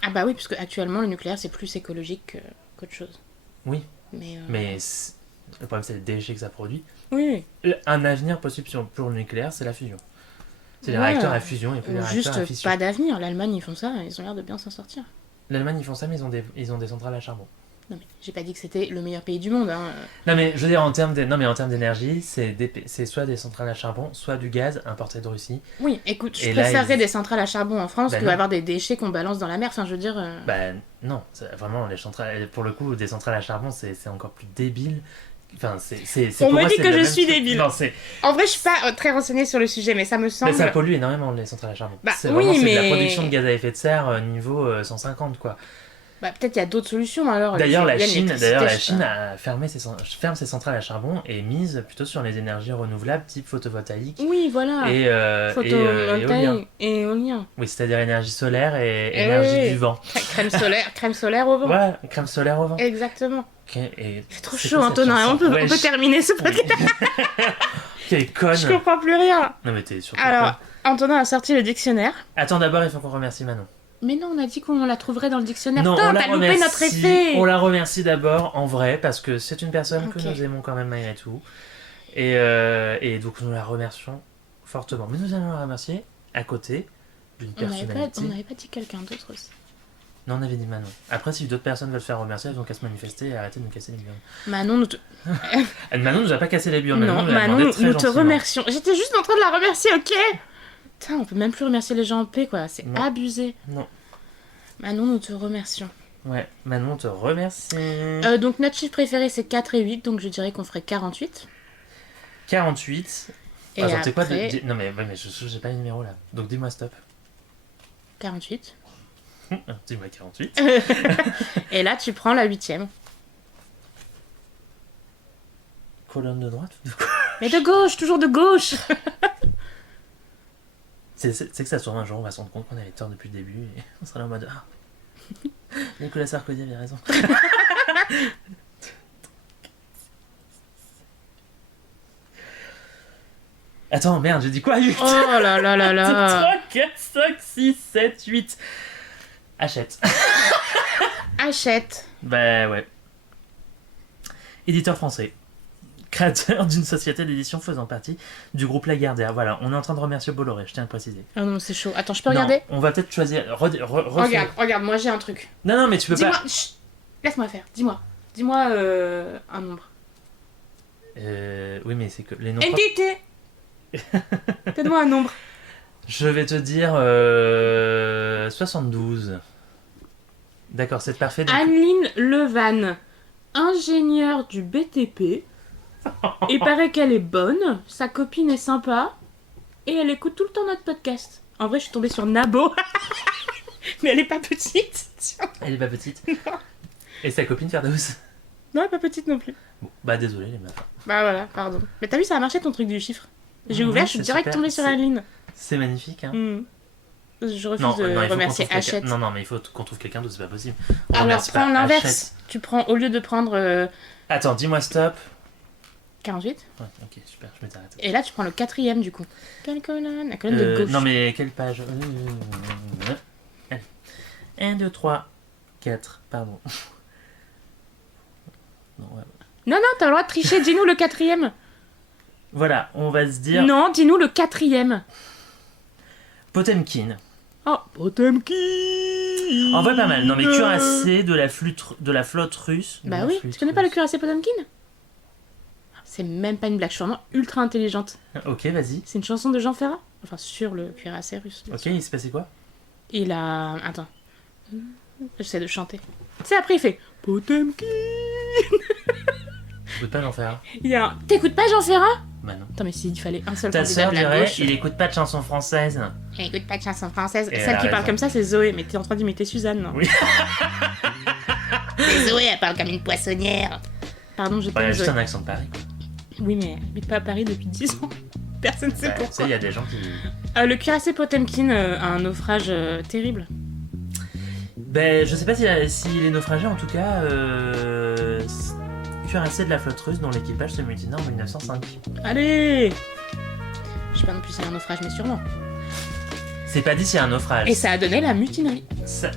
Ah bah oui, parce que actuellement le nucléaire c'est plus écologique qu'autre chose. Oui. Mais, Mais le problème, c'est les déchets que ça produit. oui, Un avenir possible pour le nucléaire, c'est la fusion. C'est les Ouais. réacteurs à fusion et plus les ou réacteurs à juste fission. pas d'avenir. L'Allemagne ils font ça, ils ont l'air de bien s'en sortir. L'Allemagne, ils font ça, mais ils ont des centrales à charbon. Non mais j'ai pas dit que c'était le meilleur pays du monde. Hein. Non, mais je veux dire, en termes d'énergie, c'est soit des centrales à charbon, soit du gaz importé de Russie. Oui, écoute, je Et là, préférerais ils- des centrales à charbon en France Bah que non. avoir des déchets qu'on balance dans la mer. Enfin, je veux dire. Bah non, vraiment, les centrales, pour le coup, des centrales à charbon, c'est encore plus débile. Enfin, c'est On pour me moi, dit c'est que le je même suis truc. débile. Non, c'est... En vrai, je suis pas très renseignée sur le sujet, mais ça me Mais semble. ça pollue énormément, les centrales à charbon. Bah, c'est oui, vraiment c'est de la mais- production de gaz à effet de serre niveau 150, quoi. Bah, peut-être il y a d'autres solutions alors. D'ailleurs, la l'éolienne, Chine, l'électricité, je sais pas. a ferme ses centrales à charbon et mise plutôt sur les énergies renouvelables type photovoltaïque Oui, voilà. et éolien. Photovoltaïque et éolien. Oui, c'est-à-dire énergie solaire et Eh énergie oui. du vent. Crème solaire au vent. Ouais, crème solaire au vent. Exactement. C'est Trop chaud, Antonin. On peut terminer ce podcast. Quelle conne. Je comprends plus rien. Non, mais t'es surtout Alors, conne. Antonin a sorti le dictionnaire. Attends, d'abord, il faut qu'on remercie Manon. Mais non, on a dit qu'on la trouverait dans le dictionnaire. Non, Putain, on la t'as loupé remercie. notre effet. On la remercie d'abord en vrai parce que c'est une personne que Ok. nous aimons quand même malgré tout. Et donc nous la remercions fortement. Mais nous allons la remercier à côté d'une On n'avait personnalité. pas dit quelqu'un d'autre aussi. Non, on avait dit Manon. Après, si d'autres personnes veulent se faire remercier, elles ont qu'à se manifester et arrêter de nous casser les burnes. Manon, nous te, Manon nous a pas cassé les burnes. non, nous l'a Manon, demandé très nous te gentiment. remercions. J'étais juste en train de la remercier, ok? Putain, on peut même plus remercier les gens en paix, quoi. C'est Non. abusé. Non. Manon, nous te remercions. Ouais, Manon te remercie. Donc, notre chiffre préféré, c'est 4 et 8, donc je dirais qu'on ferait 48. 48. Et Attends, c'est quoi après, Non, mais, ouais, mais je j'ai pas le numéro là. Donc dis-moi stop. 48. Dis-moi 48. Et là, tu prends la 8e. Colonne de droite. Mais de gauche, toujours de gauche. C'est que ça se trouve un jour, on va se rendre compte qu'on avait tort depuis le début et on sera là en mode ah, Nicolas Sarkozy avait raison. Attends, merde, j'ai dit quoi 8 Oh là là là là. 3, 4, 5, 6, 7, 8. Achète. Achète. Bah ouais. Éditeur français. Créateur d'une société d'édition faisant partie du groupe Lagardère. Voilà, on est en train de remercier Bolloré, je tiens à le préciser. Oh non, c'est chaud. Attends, je peux Non, regarder? on va peut-être choisir. refais- Regarde, moi j'ai un truc. Non, mais tu peux Dis-moi, pas. chut, laisse-moi faire, dis-moi. Dis-moi un nombre. Oui, mais c'est que les noms. propres- Entité. Donne-moi un nombre. Je vais te dire 72. D'accord, c'est parfait. donc- Anneline Levan, ingénieure du BTP. Il paraît qu'elle est bonne, sa copine est sympa, et elle écoute tout le temps notre podcast. En vrai, je suis tombée sur Nabo. Mais elle est pas petite. Tiens. Elle est pas petite. Et sa copine Ferdows. Non, elle est pas petite non plus. Bon, bah désolé les meufs. Bah voilà, pardon. Mais t'as vu, ça a marché ton truc du chiffre. J'ai Oui, ouvert, je suis c'est direct super. tombée sur C'est- Aline. C'est magnifique, hein. Je refuse Non, de non, il faut remercier qu'on trouve quelqu'un. Hachette. Non, mais il faut qu'on trouve quelqu'un d'autre, c'est pas possible. On Alors remercie prends pas l'inverse. Hachette. Tu prends, au lieu de prendre Attends, dis-moi stop. 48, Ouais, ok, super, je m'étais arrêté. et là tu prends le 4e du coup. Quelle colonne? La colonne de gauche. Non, mais quelle page Allez. 1, 2, 3, 4, pardon. Non, ouais. Non, t'as le droit de tricher, dis-nous le 4e. Voilà, on va se dire Non, dis-nous le 4e. Potemkin. Oh, Potemkin. En vrai, pas mal. Non, mais cuirassé de la flotte russe. Bah oui, tu connais pas le cuirassé Potemkin? C'est même pas une blague, je suis vraiment ultra intelligente. Ok, vas-y. C'est une chanson de Jean Ferrat. Enfin, sur le cuirassé russe. Ok, il s'est passé quoi? Il a... Attends. J'essaie de chanter. Tu sais, après il fait Potemkin. Écoute pas Jean Ferrat. Il y a un... T'écoutes pas Jean Ferrat? Bah non. Attends, mais s'il fallait un seul Ta candidat sœur de la dirait, gauche... il écoute pas de chansons françaises. Il écoute pas de chansons françaises. Et elle Celle a qui parle raison. comme ça, c'est Zoé. Mais t'es en train d'imiter Suzanne, non? Oui. C'est Zoé, elle parle comme une poissonnière. Pardon, j'ai Bah, il y pas a juste Zoé. un accent de Paris, quoi. Oui, mais elle habite pas à Paris depuis 10 ans. Personne ne sait Bah, tu sais, pourquoi. il y a des gens qui... Le cuirassé Potemkin a un naufrage terrible. Ben, je sais pas s'il est naufragé, en tout cas, cuirassé de la flotte russe dont l'équipage se mutina en 1905. Allez! Je sais pas non plus si c'est un naufrage, mais sûrement. C'est pas dit s'il y a un naufrage. Et ça a donné la mutinerie. Ça-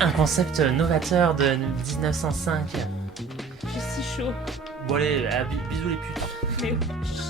Un concept novateur de 1905. J'ai si chaud. Bon allez, bisous les putes. Mais wesh.